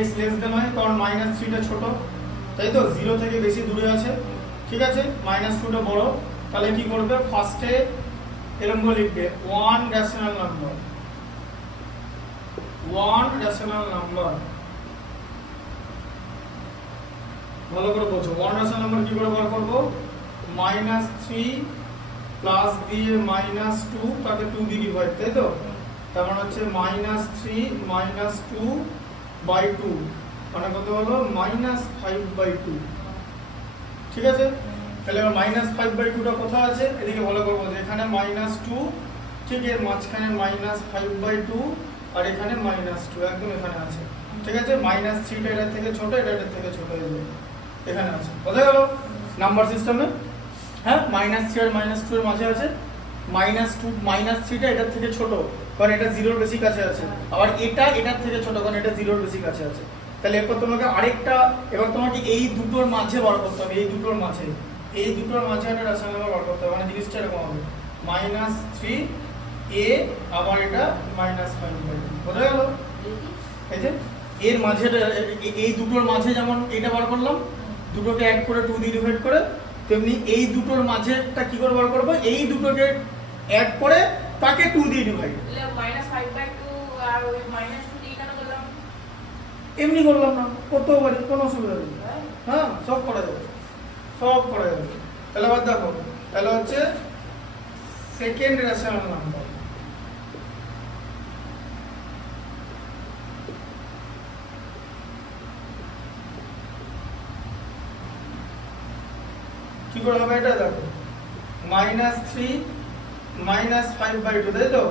x লেস দ্যান y কারণ -3 টা ছোট, তাই তো 0 থেকে বেশি দূরে আছে, ঠিক আছে। -2 টা বড়, তাহলে কি করবে ফার্স্টে এরকম করে লিখবে 1 রেশনাল নাম্বার, 1 রেশনাল নাম্বার, ভালো করে বোঝো 1 রেশনাল নাম্বার কি করে বার করব, -3 প্লাস দিয়ে -2 তাকে 2 দিয়ে ডিভাইড, তাই তো, তার মানে হচ্ছে -3 -2/2 মানে কত হলো -5/2, ঠিক আছে। তাহলে এবার -5/2 টা কোথায় আছে, এদিকে ভালো করে বোঝো, এখানে -2, ঠিক এর মাঝখানে -5/2 আর এখানে -2 একদম এখানে আছে, ঠিক আছে। -3 টা এটার থেকে ছোট, এটা এটার থেকে ছোট, এই যে এখানে আছে, বোঝা গেল নাম্বার সিস্টেমে। হ্যাঁ -3 আর -2 এর মাঝে আছে, -3 টা এটার থেকে ছোট কারণ এটা 0 এর বেশি কাছে আছে, আবার এটা এটার থেকে ছোট কারণ এটা 0 এর বেশি কাছে আছে, তাহলে এরপর তোমাকে আরেকটা, এবার তোমাকে এই দুটোর মাঝে বার করতে হবে, এই দুটোর মাঝে একটা রেশনাল নাম্বার বার করতে হবে, মানে জিনিসটা এরকম হবে -3a আবার এটা -5/2 বোঝা গেল? এই যে এর মাঝে এই দুটোর মাঝে যেমন এটা বার করলাম, দুটোকে এক করে 2 দিয়ে ডিভাইড করে, তেমনি এই দুটোর মাঝেটা কি করে বার করব, এই দুটোকে এক করে তাকে 2 দিয়ে ডিভাইড, -5/2 আর ওই -2 দিয়ে কেন করলাম? এমনি করলাম না, করতেও পারি, কোনো অসুবিধা নেই। হ্যাঁ, সব করা যাবে, সব করা যাবে। তাহলে আবার দেখো, তাহলে হচ্ছে সেকেন্ড রেশনাল নাম্বার, কি করে হবে এটা দেখো, -3 -5/2, তাই তো?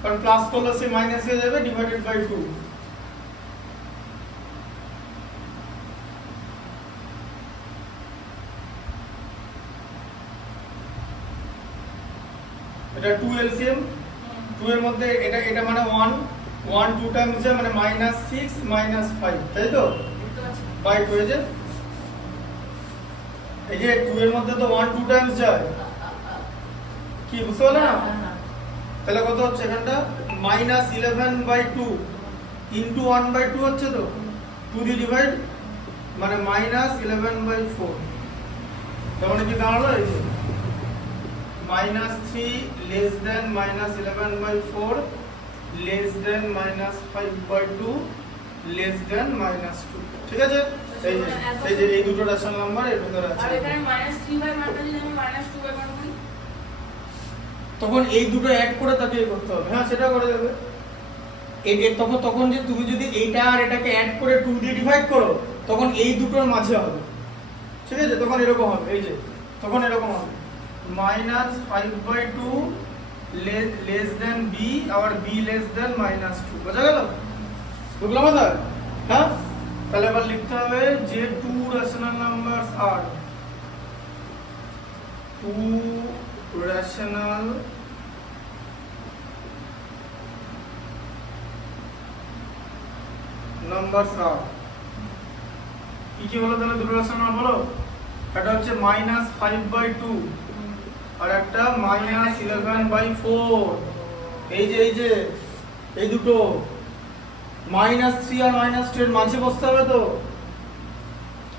কারণ প্লাস করলে সে মাইনাস হয়ে যাবে, ডিভাইডেড বাই 2। এটা 2 এলসিএম, 2 এর মধ্যে এটা মানে 1 2 টাইমস যায় মানে -6 -5, তাই তো? বাই 2 এই যে 2 এর মধ্যে তো 1 2 টাইমস যায়, কি বুঝতে পারলে না? তাহলে কত হচ্ছে এখানটা, -11/2 ইনটু 1/2 হচ্ছে তো, 2 দিয়ে ডিভাইড মানে -11/4, তার মানে কি দাঁড়ালো, এই যে -3 less than -11/4 less than -5/2 less than -2, ঠিক আছে? এই যে এই দুটো রেশনাল নাম্বার এর ভিতরে আছে। আর এখানে -3/1 যদি আমি -2/1 করি, তখন এই দুটো অ্যাড করে তাকে করতে হবে। হ্যাঁ, সেটা করে যাবে। তখন যে তুমি যদি এইটা আর এটাকে অ্যাড করে 2 দিয়ে ডিভাইড করো, তখন এই দুটোর মাঝে হবে, ঠিক আছে? তখন এরকম হবে, এই যে তখন এরকম হবে -5/2 less than b আবার b less than -2, বোঝা গেল? বুঝলাম কথা? হ্যাঁ, তাহলে এবার লিখতে হবে যে 2 rational numbers R 2 rational numbers are, কি হলো তাহলে দুটো রেশনাল নাম্বার হলো, এটা হচ্ছে -5/2 আর একটা -11/4, এই যে এই দুটো -3 আর -2 এর মাঝে বসতে হবে তো,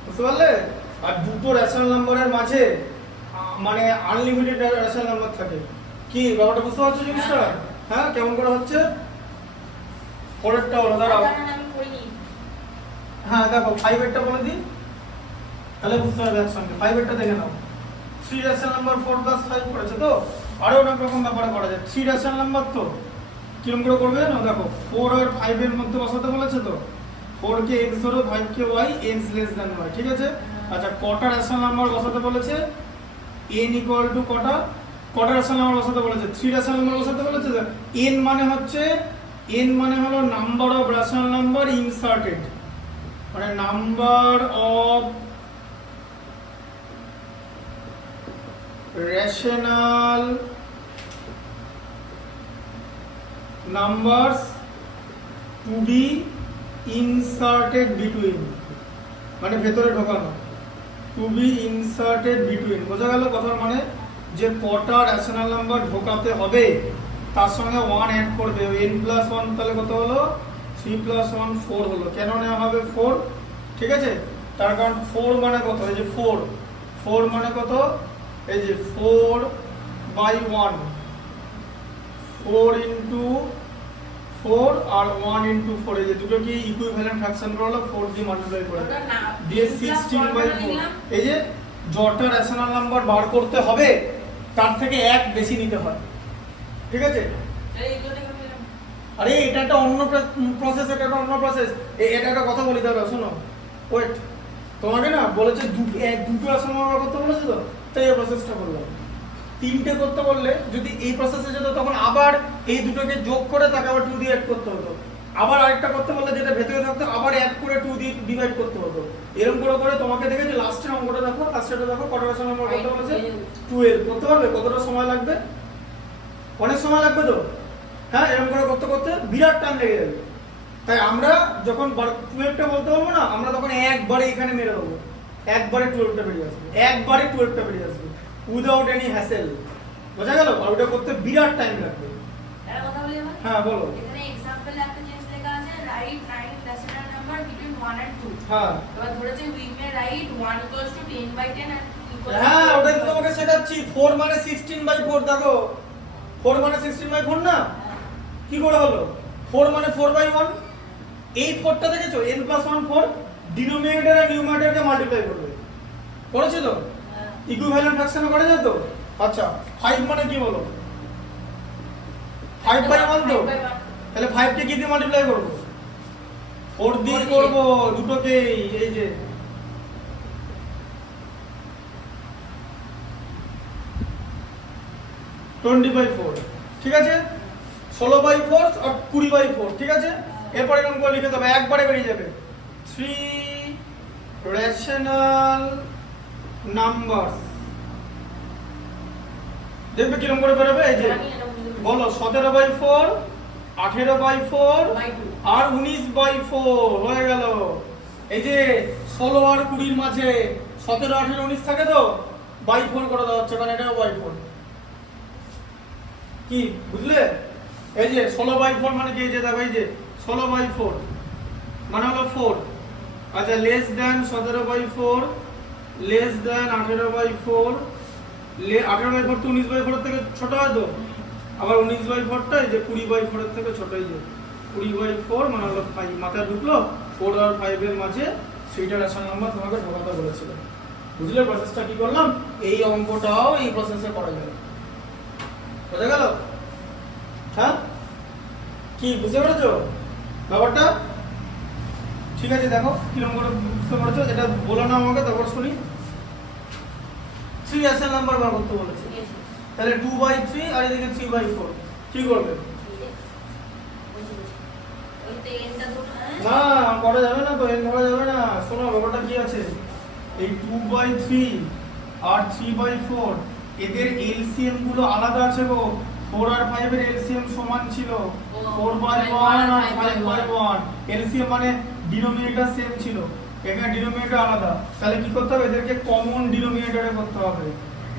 বুঝতে পারলে? আর দুটো রেশনাল নাম্বারের মাঝে মানে আনলিমিটেড রেশনাল নাম্বার থাকে, কি ব্যাপারটা বুঝতে পারছো জিনিসটা? হ্যাঁ, কেমন করে হচ্ছে পরেরটা হলো, দাঁড়াও, আমি করিনি। হ্যাঁ দেখো 5 এরটা বলে দিই, তাহলে বুঝতে পারবে একসঙ্গে। 5 এরটা দেখে নাও, 3 রেশনাল নাম্বার 4 + 5 করেছে তো, আরো অনেক রকম ব্যাপারে করা যায়। 3 রেশনাল নাম্বার তো কিরকম করে করবে জানো, দেখো 4 আর 5 এর মধ্যে বসাতে বলেছে তো, 4 কে x ধরো, 5 কে y, x less than y, ঠিক আছে? আচ্ছা, কটা রেশনাল নাম্বার বসাতে বলেছে, n equal to কটা রেশনাল নাম্বার বসাতে বলেছে, 3 রেশনাল নাম্বার বসাতে বলেছে। n মানে হলো number of rational number inserted, মানে number of rational numbers to be inserted between, মানে ভেতরে ঢোকানো, টু বি ইনসার্টেড বিটুইন, বোঝা গেল কথার মানে? যে কটা রেশনাল নাম্বার ঢোকাতে হবে তার সঙ্গে 1 অ্যাড করবে, n+1, তাহলে কত হলো, 3 + 1 4 হলো। কেন নেওয়া হবে 4, ঠিক আছে? তার কারণ 4 মানে কত, এই যে 4 মানে কত, এই যে 4/1, 4 × 4 আর 1 × 4, এই যে দুটো কি ইকুইভ্যালেন্ট ফ্র্যাকশন করে হলো, 4 দিয়ে মাল্টিপ্লাই করে দিয়ে 16/4। এই যে যটা রেশনাল নাম্বার বার করতে হবে তার থেকে এক বেশি নিতে হয়, ঠিক আছে? আরে এটা একটা অন্য প্রসেস, এটা একটা অন্য প্রসেস। এটা একটা কথা বলি, দাঁড়াও শোনো, ওয়েট, তোমাকে না বলেছে দুটো রেশনাল নাম্বার করতে বলেছে তো, তাই এই প্রসেসটা করলাম। 3টে করতে বললে যদি এই প্রসেসে যেত, তখন আবার এই দুটোকে যোগ করে তাকে আবার 2 দিয়ে অ্যাড করতে হতো, আবার আরেকটা করতে বললে যেটা ভেতরে থাকতো আবার অ্যাড করে 2 দিয়ে ডিভাইড করতে হতো। এরকম করে করে তোমাকে দেখেছি লাস্টের অঙ্কটা দেখো, লাস্টেরটা দেখো, কটা রেশনাল নাম্বার করতে বলেছে, 12 করতে পারবে? কতটা সময় লাগবে? অনেক সময় লাগবে তো। হ্যাঁ, এরকম করে করতে করতে বিরাট টাইম লেগে যাবে, তাই আমরা যখন 12টা বলতে পারবো না, আমরা তখন একবারে এখানে মেরে দেবো, একবারে 12টা বেরিয়ে আসবে, একবারে 12টা বেরিয়ে আসবে উইদাউট এনি হ্যাসেল। বোঝা গেল? আর ওটা করতে বিরাট টাইম লাগবে। একটা কথা বলি আমার, হ্যাঁ বলো। এখানে এক্সাম্পল একটা জিনিস লেখা আছে, right 9 rational number between 1 and 2। হ্যাঁ এবার ধরেছে উই মে রাইট 1 = 10/10 and 2 = হ্যাঁ, ওটাই তো তোমাকে শেখাচ্ছি। 4 মানে 16/4, দেখো 4 মানে 16/4 না, কি করে হলো? 4 মানে 4/1, এই 4টা দেখেছো, n+1 4, ডিনোমিনেটর আর নিউমারেটরকে মাল্টিপ্লাই করবে, করেছো তো? ইকুইভ্যালেন্ট ফ্র্যাকশনে করে যায় তো? আচ্ছা 5 মানে কি বলো? 5/1 তো, তাহলে 5 কে কি দিয়ে মাল্টিপ্লাই করব? 4 দিয়ে করব, দুটোকেই। এই যে 20/4, ঠিক আছে? 16/4 আর 20/4, ঠিক আছে? এরপর এরকম করে লিখে দেবে, একবারে বেরিয়ে যাবে 3 রেশনাল নাম্বারস। দেখবে কিরকম করে বেরোবে? এই যে বলো 17/4, 18/4 আর 19/4 হয়ে গেল। এই যে 16 আর 20 এর মাঝে 17, 18, 19 থাকে তো, বাই 4 করে দেওয়া হচ্ছে, কারণ এটাও বাই 4। কি বুঝলে? এই যে 16/4 মানে কি? এই যে দেখো, এই যে 16/4 মানে হলো 4। আচ্ছা লেস দেন 17/4, লেস দেন 18/4, 18/4 তো 19/4 থেকে ছোট হয় তো, আবার 19/4টা এই যে 20/4 এর থেকে ছোট। এই যে 20/4 মানে হলো 5, মাথায় ঢুকলো? 4 আর 5 এর মাঝে 3টা রেশনাল নাম্বার তোমাকে ঢোকাতে বলেছিল। বুঝলে প্রসেসটা কি করলাম? এই অঙ্কটাও এই প্রসেসে করা যাবে। বুঝে গেল? হ্যাঁ, কি বুঝতে পেরেছো ব্যাপারটা? ঠিক আছে, দেখো কিরকম করে বুঝতে পারছো। এটা বলো না আমাকে, তারপর শুনি। 3 রেশনাল নাম্বার বার করতে বলেছে, তাহলে 2/3 আর এদিকে 3/4, কি করবে? না করা যাবে না তো, এন ধরা যাবে না। শোনো ব্যাপারটা কি আছে, এই 2/3 আর 3/4 এদের এলসিএম গুলো আলাদা আছে গো। 4 আর 5 এর এলসিএম সমান ছিল 4/1 আর 5/1, এলসিএম মানে ডিনোমিনেটর সেম ছিল, এখানে ডিনোমিনেটর আলাদা। তাহলে কি করতে হবে? এদেরকে কমন ডিনোমিনেটরে করতে হবে,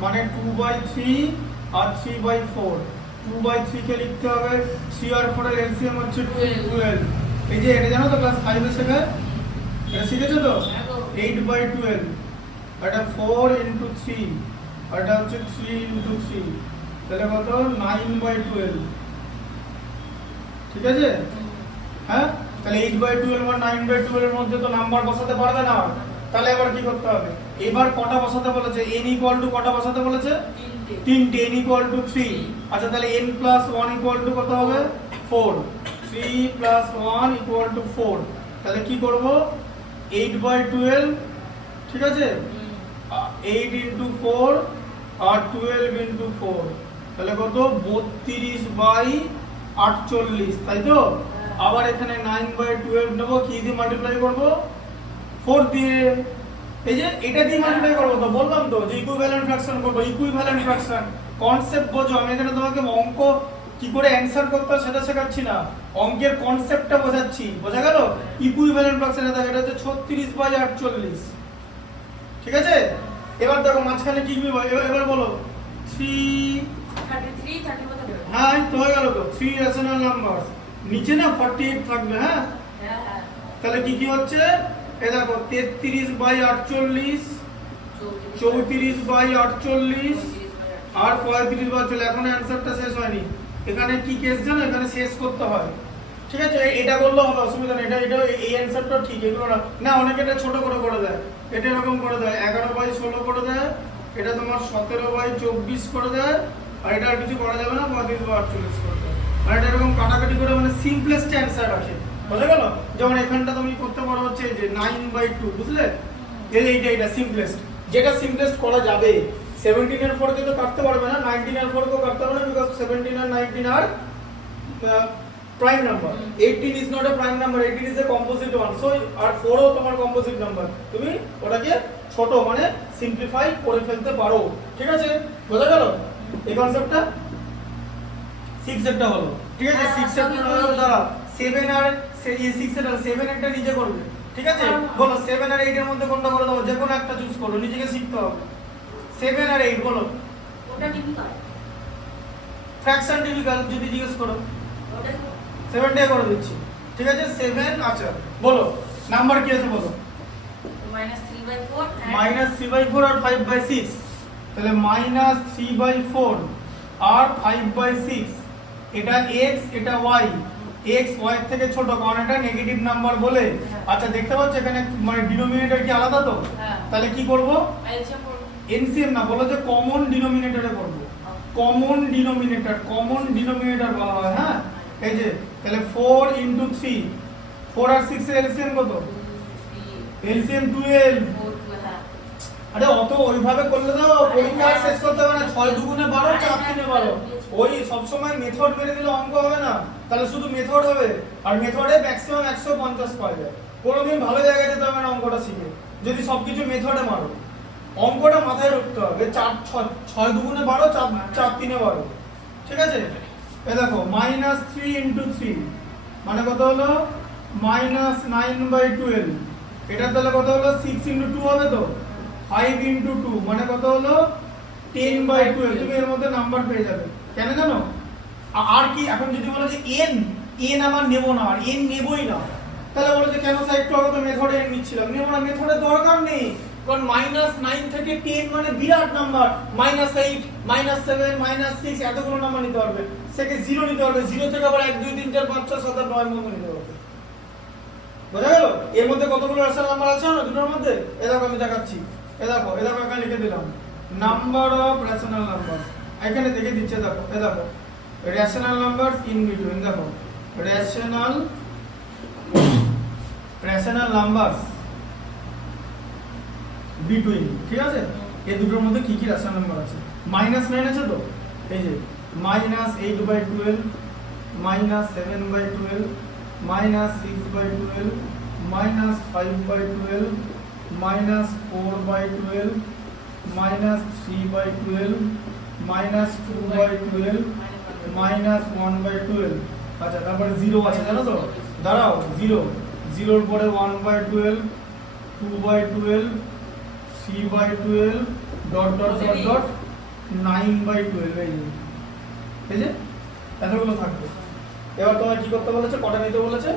মানে 2/3 আর 3/4। 2/3 কে লিখতে হবে, 3 আর 4 এর এলসিএম হচ্ছে 12। এই যে এটা জানো তো, ক্লাস 5 এ শেখা, এটা শিখেছো তো? 8/12, এটা 4 × 3, আর এটা হচ্ছে 3 × 3, তাহলে কত? 9/12, ঠিক আছে? হ্যাঁ, তাহলে 8/12 আর 9/12 এর মধ্যে তো নাম্বার বসাতে পারবে না। তাহলে এবার কি করতে হবে? এবার কটা বসাতে বলেছে? n = কটা বসাতে বলেছে? 3টে। n = 3। আচ্ছা তাহলে n+1 = কত হবে? 4। 3 + 1 = 4। তাহলে কি করব? 8/12, ঠিক আছে? 8 × 4 আর 12 × 4, তাহলে কত? 32/48, তাই তো? আবার এখানে 9/12 নেব, কি দিয়ে মাল্টিপ্লাই করব? 4 দিয়ে। এই যে এটা দিয়ে মাল্টিপ্লাই করব, তো বললাম তো যে ইকুইভ্যালেন্ট ফ্র্যাকশন করব। ইকুইভ্যালেন্ট ফ্র্যাকশন কনসেপ্ট বোঝো। আমি এখানে তোমাকে অঙ্ক কি করে অ্যানসার করতে হয় সেটা শেখাচ্ছি না, অঙ্কের কনসেপ্টটা বোঝাচ্ছি। বোঝা গেল? ইকুইভ্যালেন্ট ফ্র্যাকশনে দেখো, এটা হচ্ছে 36/48, ঠিক আছে? এবার দেখো মাঝখানে কি কি হয়, এবার বলো 3 33 30 কত হবে? হ্যাঁ এই তো হয়ে গেল তো, 3 রেশনাল নাম্বার। নিচে না 48 থাকবে। হ্যাঁ, হ্যাঁ হ্যাঁ, তাহলে কি কি হচ্ছে? এই দেখো 33/48, 34/48 আর 35/48। এখন অ্যানসারটা শেষ হয়নি, এখানে কি কেস জানো? এখানে শেষ করতে হয়, ঠিক আছে? এটা করলে হবে, অসুবিধা নেই। এটা এই অ্যানসারটা ঠিক, এগুলো না না, অনেকে এটা ছোট করে দেয়, এটা এরকম করে দেয় 11/16 করে দেয়, এটা তোমার 17/24 করে দেয়, আর এটা আর কিছু করা যাবে না, 35/48 করে দেয়। আর এটা এরকম কাটাকাটি করে মানে সিম্পলেস্ট অ্যানসার আসে। বোঝা গেল? যেমন এখানটা তুমি করতে পারো হচ্ছে এই যে 9/2, বুঝলে? এইটা সিম্পলেস্ট, যেটা সিম্পলেস্ট করা যাবে। 17 এর 4 কে তো কাটতে পারবে না, 19 এর 4 কেও কাটতে পারবে না, বিকজ 17 আর 19 আর prime number. 18 is not a prime number, 18 is a composite one. So আর 4 ও তোমার composite number, তুমি ওটাকে ছোট মানে সিম্পলিফাই করে ফেলতে পারো, ঠিক আছে? বোঝা গেল এই কনসেপ্টটা? 6 একটা হলো। ঠিক আছে 6 এর দ্বারা 7 আর 6 এর 7 একটা নিজে করবে ঠিক আছে বলো 7 আর 8 এর মধ্যে কোনটা করে দাও যে কোনো একটা চুজ করো নিজেকে শিখতে হবে 7 আর 8 বলো ওটা ডিফিকাল্ট ফ্র্যাকশন ডিফিকাল্ট যদি জিজ্ঞেস করো ওটা 7 টাই করে দিচ্ছি ঠিক আছে 7 আচ্ছা বলো নাম্বার কি আছে বলো -3/4 -3/4 আর 5/6 তাহলে -3/4 আর 5/6 এটা x এটা y x y এর থেকে ছোট কারণ এটা নেগেটিভ নাম্বার বলে আচ্ছা দেখতে পাচ্ছ এখানে মানে ডিনোমিনেটর কি আলাদা তো হ্যাঁ তাহলে কি করব এলসিএম করব এনসিএম না বলো যে কমন ডিনোমিনেটরে করব কমন ডিনোমিনেটর বলা হয় হ্যাঁ এই যে তাহলে 4 * 3 4 আর 6 এর এলসিএম কত এলসিএম 12 আরে অত ওইভাবে করলে তো পরীক্ষা আর শেষ করতে হবে না 6 2 12 4 3 12 ওই সব সময় মেথড মেরে দিলে অঙ্ক হবে না তাহলে শুধু মেথড হবে আর মেথডে ম্যাক্সিমাম 150 পাওয়া যায় কোনোদিন ভালো জায়গায় যেতে হবে না অঙ্কটা শিখে যদি সবকিছু মেথডে মারো অঙ্কটা মাথায় রাখতে হবে 4 6 2 12 4 3 12 ঠিক আছে এই দেখো -3 * 3 মানে কত হলো -9/12 এটা তাহলে কত হলো 6 * 2 হবে তো 5 * 2 মানে কত হলো 10/12 তুমি এর মধ্যে নাম্বার পেয়ে যাবে কেন জানো আর কি এখন যদি বলো যে n আমার নেব না আর n নেবই না তাহলে বলো যে কেন স্যার একটু আগে তো মেথডে n নিচ্ছিলাম নেব না মেথডের দরকার নেই কারণ -9 থেকে 10 মানে বিরাট নাম্বার -8 -7 -6 এতগুলো নাম্বার নিতে পারবে সেকে 0 নিতে পারবে 0 থেকে আবার 1 2 3 4 5 6 7 8 9 মতো নিতে পারবে বোঝা গেল এর মধ্যে কতগুলো রেশনাল নাম্বার আছে না দুটোর মধ্যে এই দেখো আমি দেখাচ্ছি এই দেখো এখানে লিখে দিলাম নাম্বার অফ রেশনাল নাম্বারস এখানে দেখে দিচ্ছে দেখো এই দেখো রেশনাল নাম্বারস ইন বিটুইন দেখো রেশনাল নাম্বারস বিটুইন ঠিক আছে এই দুটোর মধ্যে কি কি রেশনাল নাম্বার আছে -9 আছে তো এই যে -8/12 -7/12 -6/12 -5/12 -4/12 -3/12 -2/12 -1/12 আচ্ছা তারপরে 0 আছে জানো তো দাঁড়াও 0 0 এর পরে 1/12 2/12 3/12 ডট ডট ডট ডট 9/12 এই যে এতগুলো থাকবে এবার তোমার কি করতে বলেছে কটা নিতে বলেছে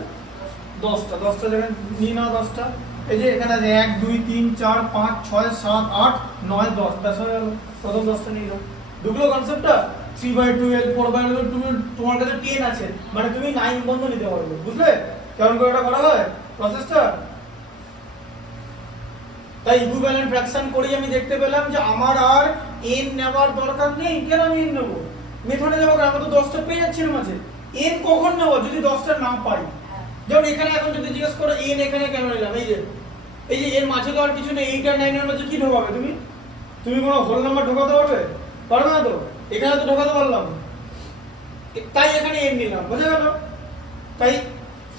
10টা জায়গায় নিয়ে নাও 10টা এই যে এখানে আছে 1 2 3 4 5 6 7 8 9 10 10 হয়ে গেল প্রথম 10টা নিয়ে নাও দুটো কনসেপ্টটা 3/12 4/12 তুমি তোমার কাছে 10 আছে মানে তুমি 9 বন্ধ নিতে পারবে বুঝলে কেমন করে এটা করা হয় প্রসেসটা তাই ইকুইভ্যালেন্ট ফ্র্যাকশন করেই আমি দেখতে পেলাম যে আমার আর n নেওয়ার দরকার নেই কেন আমি n নেব মেথডে যাবো আমরা তো 10টা পেয়ে যাচ্ছি এর মাঝে n কখন নেব যদি 10টা না পাই যেমন এখানে এখন যদি জিজ্ঞেস করো n এখানে কেন নিলাম এই যে এর মাঝে তো আর কিছু নেই 8 আর 9 এর মাঝে কি ঢোকাবে তুমি কোনো হোল নাম্বার ঢোকাতে পারবে না তো এখানে তো ঢোকাতে পারলাম তাই এখানে n নিলাম বুঝা গেল তাই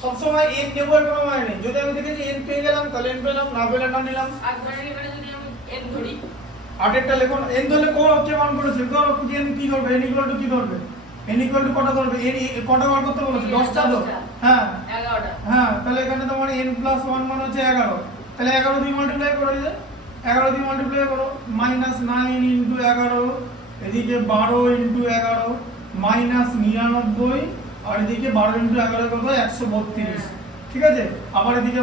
সবসময় n নেব এর কোনো মানে নেই যদি আমি দেখেছি n পেয়ে গেলাম তাহলে n পেলাম না পেলে না নিলাম আর ধরে এবারে যদি আমি n ধরি 8 এরটা লিখুন n ধরলে কোন কে মান করেছে কোন n কি ধরবে n ইকুয়াল টু কি ধরবে n ইকুয়াল টু কটা ধরবে n কটা মান করতে বলেছে 10টা তো হ্যাঁ 11টা হ্যাঁ তাহলে এখানে তোমার n + 1 মানে হচ্ছে 11 তাহলে 11 দিয়ে মাল্টিপ্লাই করে দিলে 11 দিয়ে মাল্টিপ্লাই করো -9 * 11 এদিকে 12 * 11 -99 আর এদিকে 12 * 11 কত 132 ঠিক আছে আবার এদিকে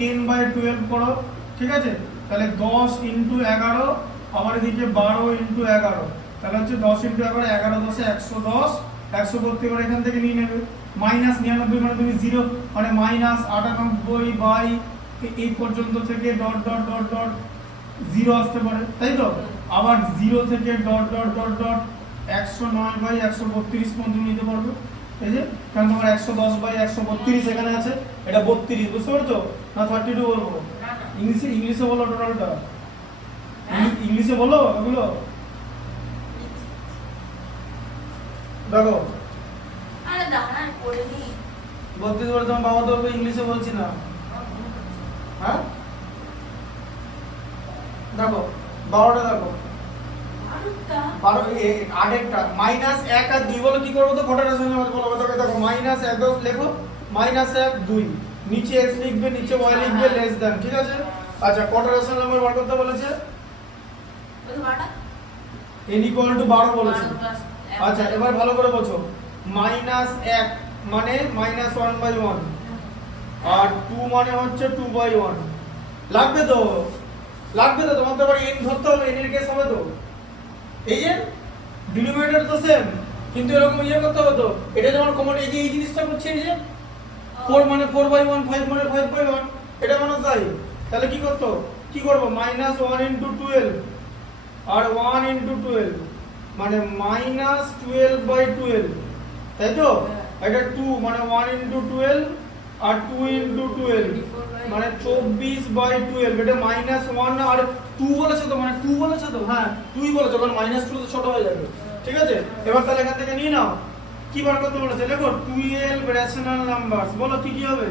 10/12 করো ঠিক আছে তাহলে 10 * 11 আবার এদিকে 12 * 11 তাহলে হচ্ছে 10 * 11 11 10 110 132 করে এখান থেকে নিয়ে নেবে -99 মানে তুমি 0 মানে -98 এই পর্যন্ত থেকে ডট ডট ডট ডট 0 আসতে পারে তাই তো আবার 0 থেকে ডট ডট ডট ডট 109/132 পর্যন্ত নিতে পারবে এই যে কারণ তোমার 110/132 এখানে আছে এটা 32 বুঝতে পারছো না 32 বলবো ইংলিশে বলো টোটালটা ইংলিশে বলো এগুলো দেখো আরে দাঁড়া পড়ে নি 32 বলে তোমার বাবা তো ইংলিশে বলছি না হ্যাঁ দেখো 12টা দেখো আর আটটা 8 মাইনাস 1 আর 2 বলো কি করবো তো কটা রেশনাল নাম্বার বলো তোকে দেখো মাইনাস 1 লেখো মাইনাস 1 2 নিচে x লিখবে নিচে y লিখবে লেস দ্যান ঠিক আছে আচ্ছা কটা রেশনাল নাম্বার বার করতে বলেছে কত বাটা n = 12 বলেছে আচ্ছা এবার ভালো করে বোঝো মাইনাস 1 মানে -1/1 আর 2 মানে হচ্ছে 2/1 লাগবে তো তোমার তো আবার n ধরতে হবে n এর কেস হবে তো এই যে ডিনোমিনেটর তো সেম কিন্তু এরকম ইয়ে করতে হবে তো এটা যেমন কমন এই যে এই জিনিসটা করছে এই যে 4 মানে 4/1 5 মানে 5/1 এটা মানে তাই তাহলে কি করতে কি করব -1 * 12 আর 1 * 12 মানে -12/12 তাই তো এটা 2 মানে 1 * 12 আর 2 * 12 মানে 24/12 এটা -1 আর 2 বলেছে তো মানে 2 বলেছে তো হ্যাঁ 2ই বলেছে কারণ -2 তো ছোট হয়ে যাবে ঠিক আছে এবার তাহলে এখান থেকে নিয়ে নাও কি বার করতে বলেছে দেখো 12 রেশনাল নাম্বারস বলো কি হবে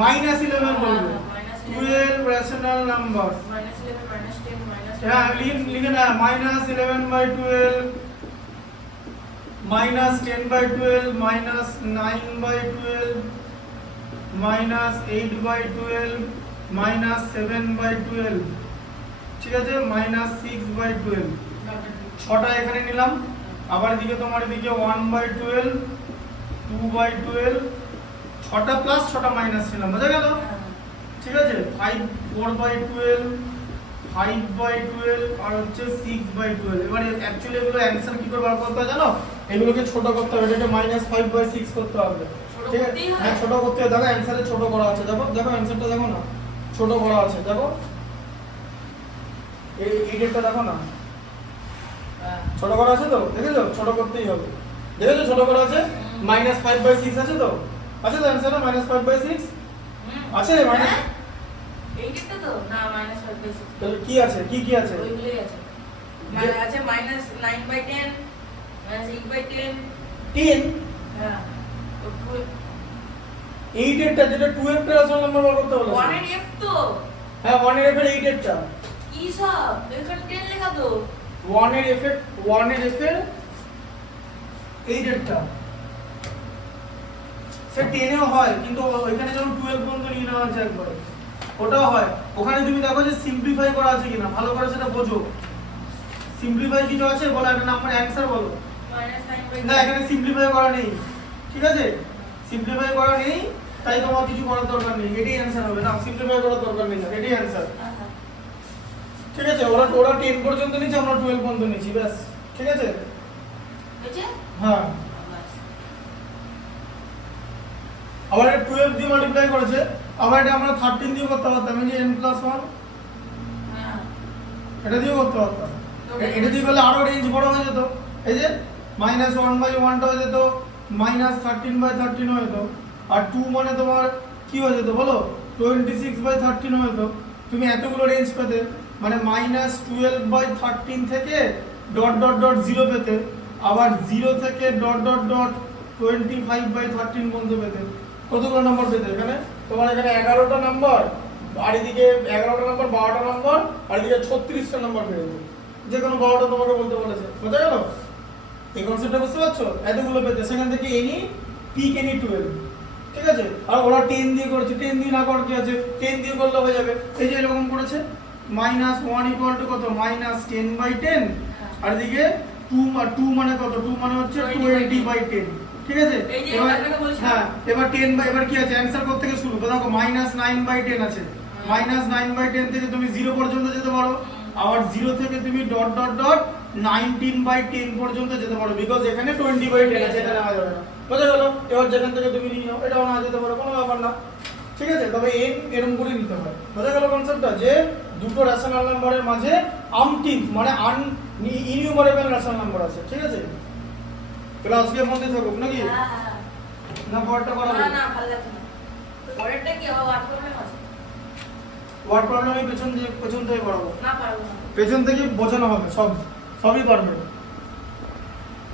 -11 বলবে 12 রেশনাল নাম্বারস -11 -10 হ্যাঁ লিখে না -11/12 -10/12 -9/12 -8/12 -7/12 ঠিক আছে -6/12 ছটা এখানে নিলাম আবার এদিকে তোমার এদিকে 1/12 2/12 ছটা প্লাস ছটা মাইনাস নিলাম বুঝা গেল ঠিক আছে 4/12 5/12 আর হচ্ছে 6/12 এবার অ্যাকচুয়ালি এগুলো অ্যানসার কি করে বার করতে হয় জানো এগুলোকে ছোট করতে হবে এটাকে -5/6 করতে হবে ঠিক আছে হ্যাঁ ছোট করতে হবে দেখো অ্যানসারে ছোট করা আছে দেখো অ্যানসারটা দেখো না ছোট করা আছে দেখো এই ডেটটা দেখো না ছোট করা আছে তো দেখেছো ছোট করতেই হবে দেখেছো ছোট করা আছে -5/6 আছে তো অ্যানসারে -5/6 আছে মাইনাস এই ডেটটা তো না -5/6 তাহলে কি আছে কি আছে ওইগুলোই আছে মানে আছে -9/10 -8/10 10 হ্যাঁ তো এই ডেটটা যেটা 2 এর রেশনাল নাম্বার বার করতে বলেছে 1 এর f তো হ্যাঁ 1 এর f এর এই ডেটটা কি সব এখানে 10 লেখা তো 1 এর f এর এই ডেটটা সে 10 এও হয় কিন্তু ওইখানে যখন 12 পর্যন্ত নিয়ে নেওয়া আছে একবার ওটাও হয় ওখানে তুমি দেখো যে সিম্পলিফাই করা আছে কিনা ভালো করে সেটা বোঝো সিম্পলিফাই কিছু আছে বলো একটা নাম্বার অ্যানসার বলো না এখানে সিম্পলিফাই করা নেই ঠিক আছে সিম্পলিফাই করা নেই তাই তোমার কিছু করার দরকার নেই এটাই অ্যানসার হবে না সিম্পলিফাই করার দরকার নেই এটাই অ্যানসার ঠিক আছে ওরা 10 পর্যন্ত নিচে আমরা 12 পর্যন্ত নিচ্ছি ব্যাস ঠিক আছে হয়েছে হ্যাঁ আবার 12 দিয়ে মাল্টিপ্লাই করেছে আবার এটা আমরা 13 দিয়ে করতে পারতাম এই যে n+1 হ্যাঁ এটা দিয়ে করতে পারতাম এটা দিয়ে করলে আরো রেঞ্জ বড় হয়ে যেত এই যে -1/1 টা হয়ে যেত -13/13 হয়ে যেত আর 2 মানে তোমার কি হয়ে যেত বলো 26/13 হয়ে যেত তুমি এতগুলো রেঞ্জ পেতে মানে -12/13 থেকে ... 0 পেতে আবার 0 থেকে ... 25/13 পর্যন্ত পেতে কতগুলো নাম্বার পেতে এখানে তোমার এখানে 11টা নাম্বার আর এদিকে 11টা নাম্বার 12টা নাম্বার আর এদিকে 36টা নাম্বার পেয়ে যেত যে কোনো 12টা তোমাকে বলতে বলেছে বুঝা গেল এই কনসেপ্টটা বুঝতে পারছো এতগুলো পেতে সেখান থেকে এনি পিক এনি 12 ঠিক আছে আর ওরা 10 দিয়ে করেছে 10 দিয়ে না করার কি আছে 10 দিয়ে করলে হয়ে যাবে এই যে এরকম করেছে -1 = কত -10/10 আর এদিকে 2 মানে কত 2 মানে হচ্ছে 20/10 ঠিক আছে হ্যাঁ এবার 10 এবার কি আছে অ্যানসার করতে থেকে শুরু দেখো -9/10 আছে -9/10 থেকে তুমি 0 পর্যন্ত যেতে পারো আবার 0 থেকে তুমি ... 19/10 পর্যন্ত যেতে পারো বিকজ এখানে 20/10 আছে এটা নেওয়া যাবে না বুঝা গেল এবার যেখান থেকে তুমি নিয়ে নাও এটাও না যেতে পারো কোনো ব্যাপার না ঠিক আছে তবে এরকম করে নিতে হয় বুঝা গেল কনসেপ্টটা যে দুটো রেশনাল নাম্বারের মাঝে আনটিক মানে ইননিউমারেবল রেশনাল নাম্বার আছে ঠিক আছে তাহলে আজকে মধ্যে থাকুক নাকি না পরেরটা করাবো না ভালো লাগছে না পরেরটা কি হবে ওয়ার্ড প্রবলেম আছে ওয়ার্ড প্রবলেমে পেছন থেকে করাবো না পারবো না পেছন থেকে বোঝানো হবে সবই পারবে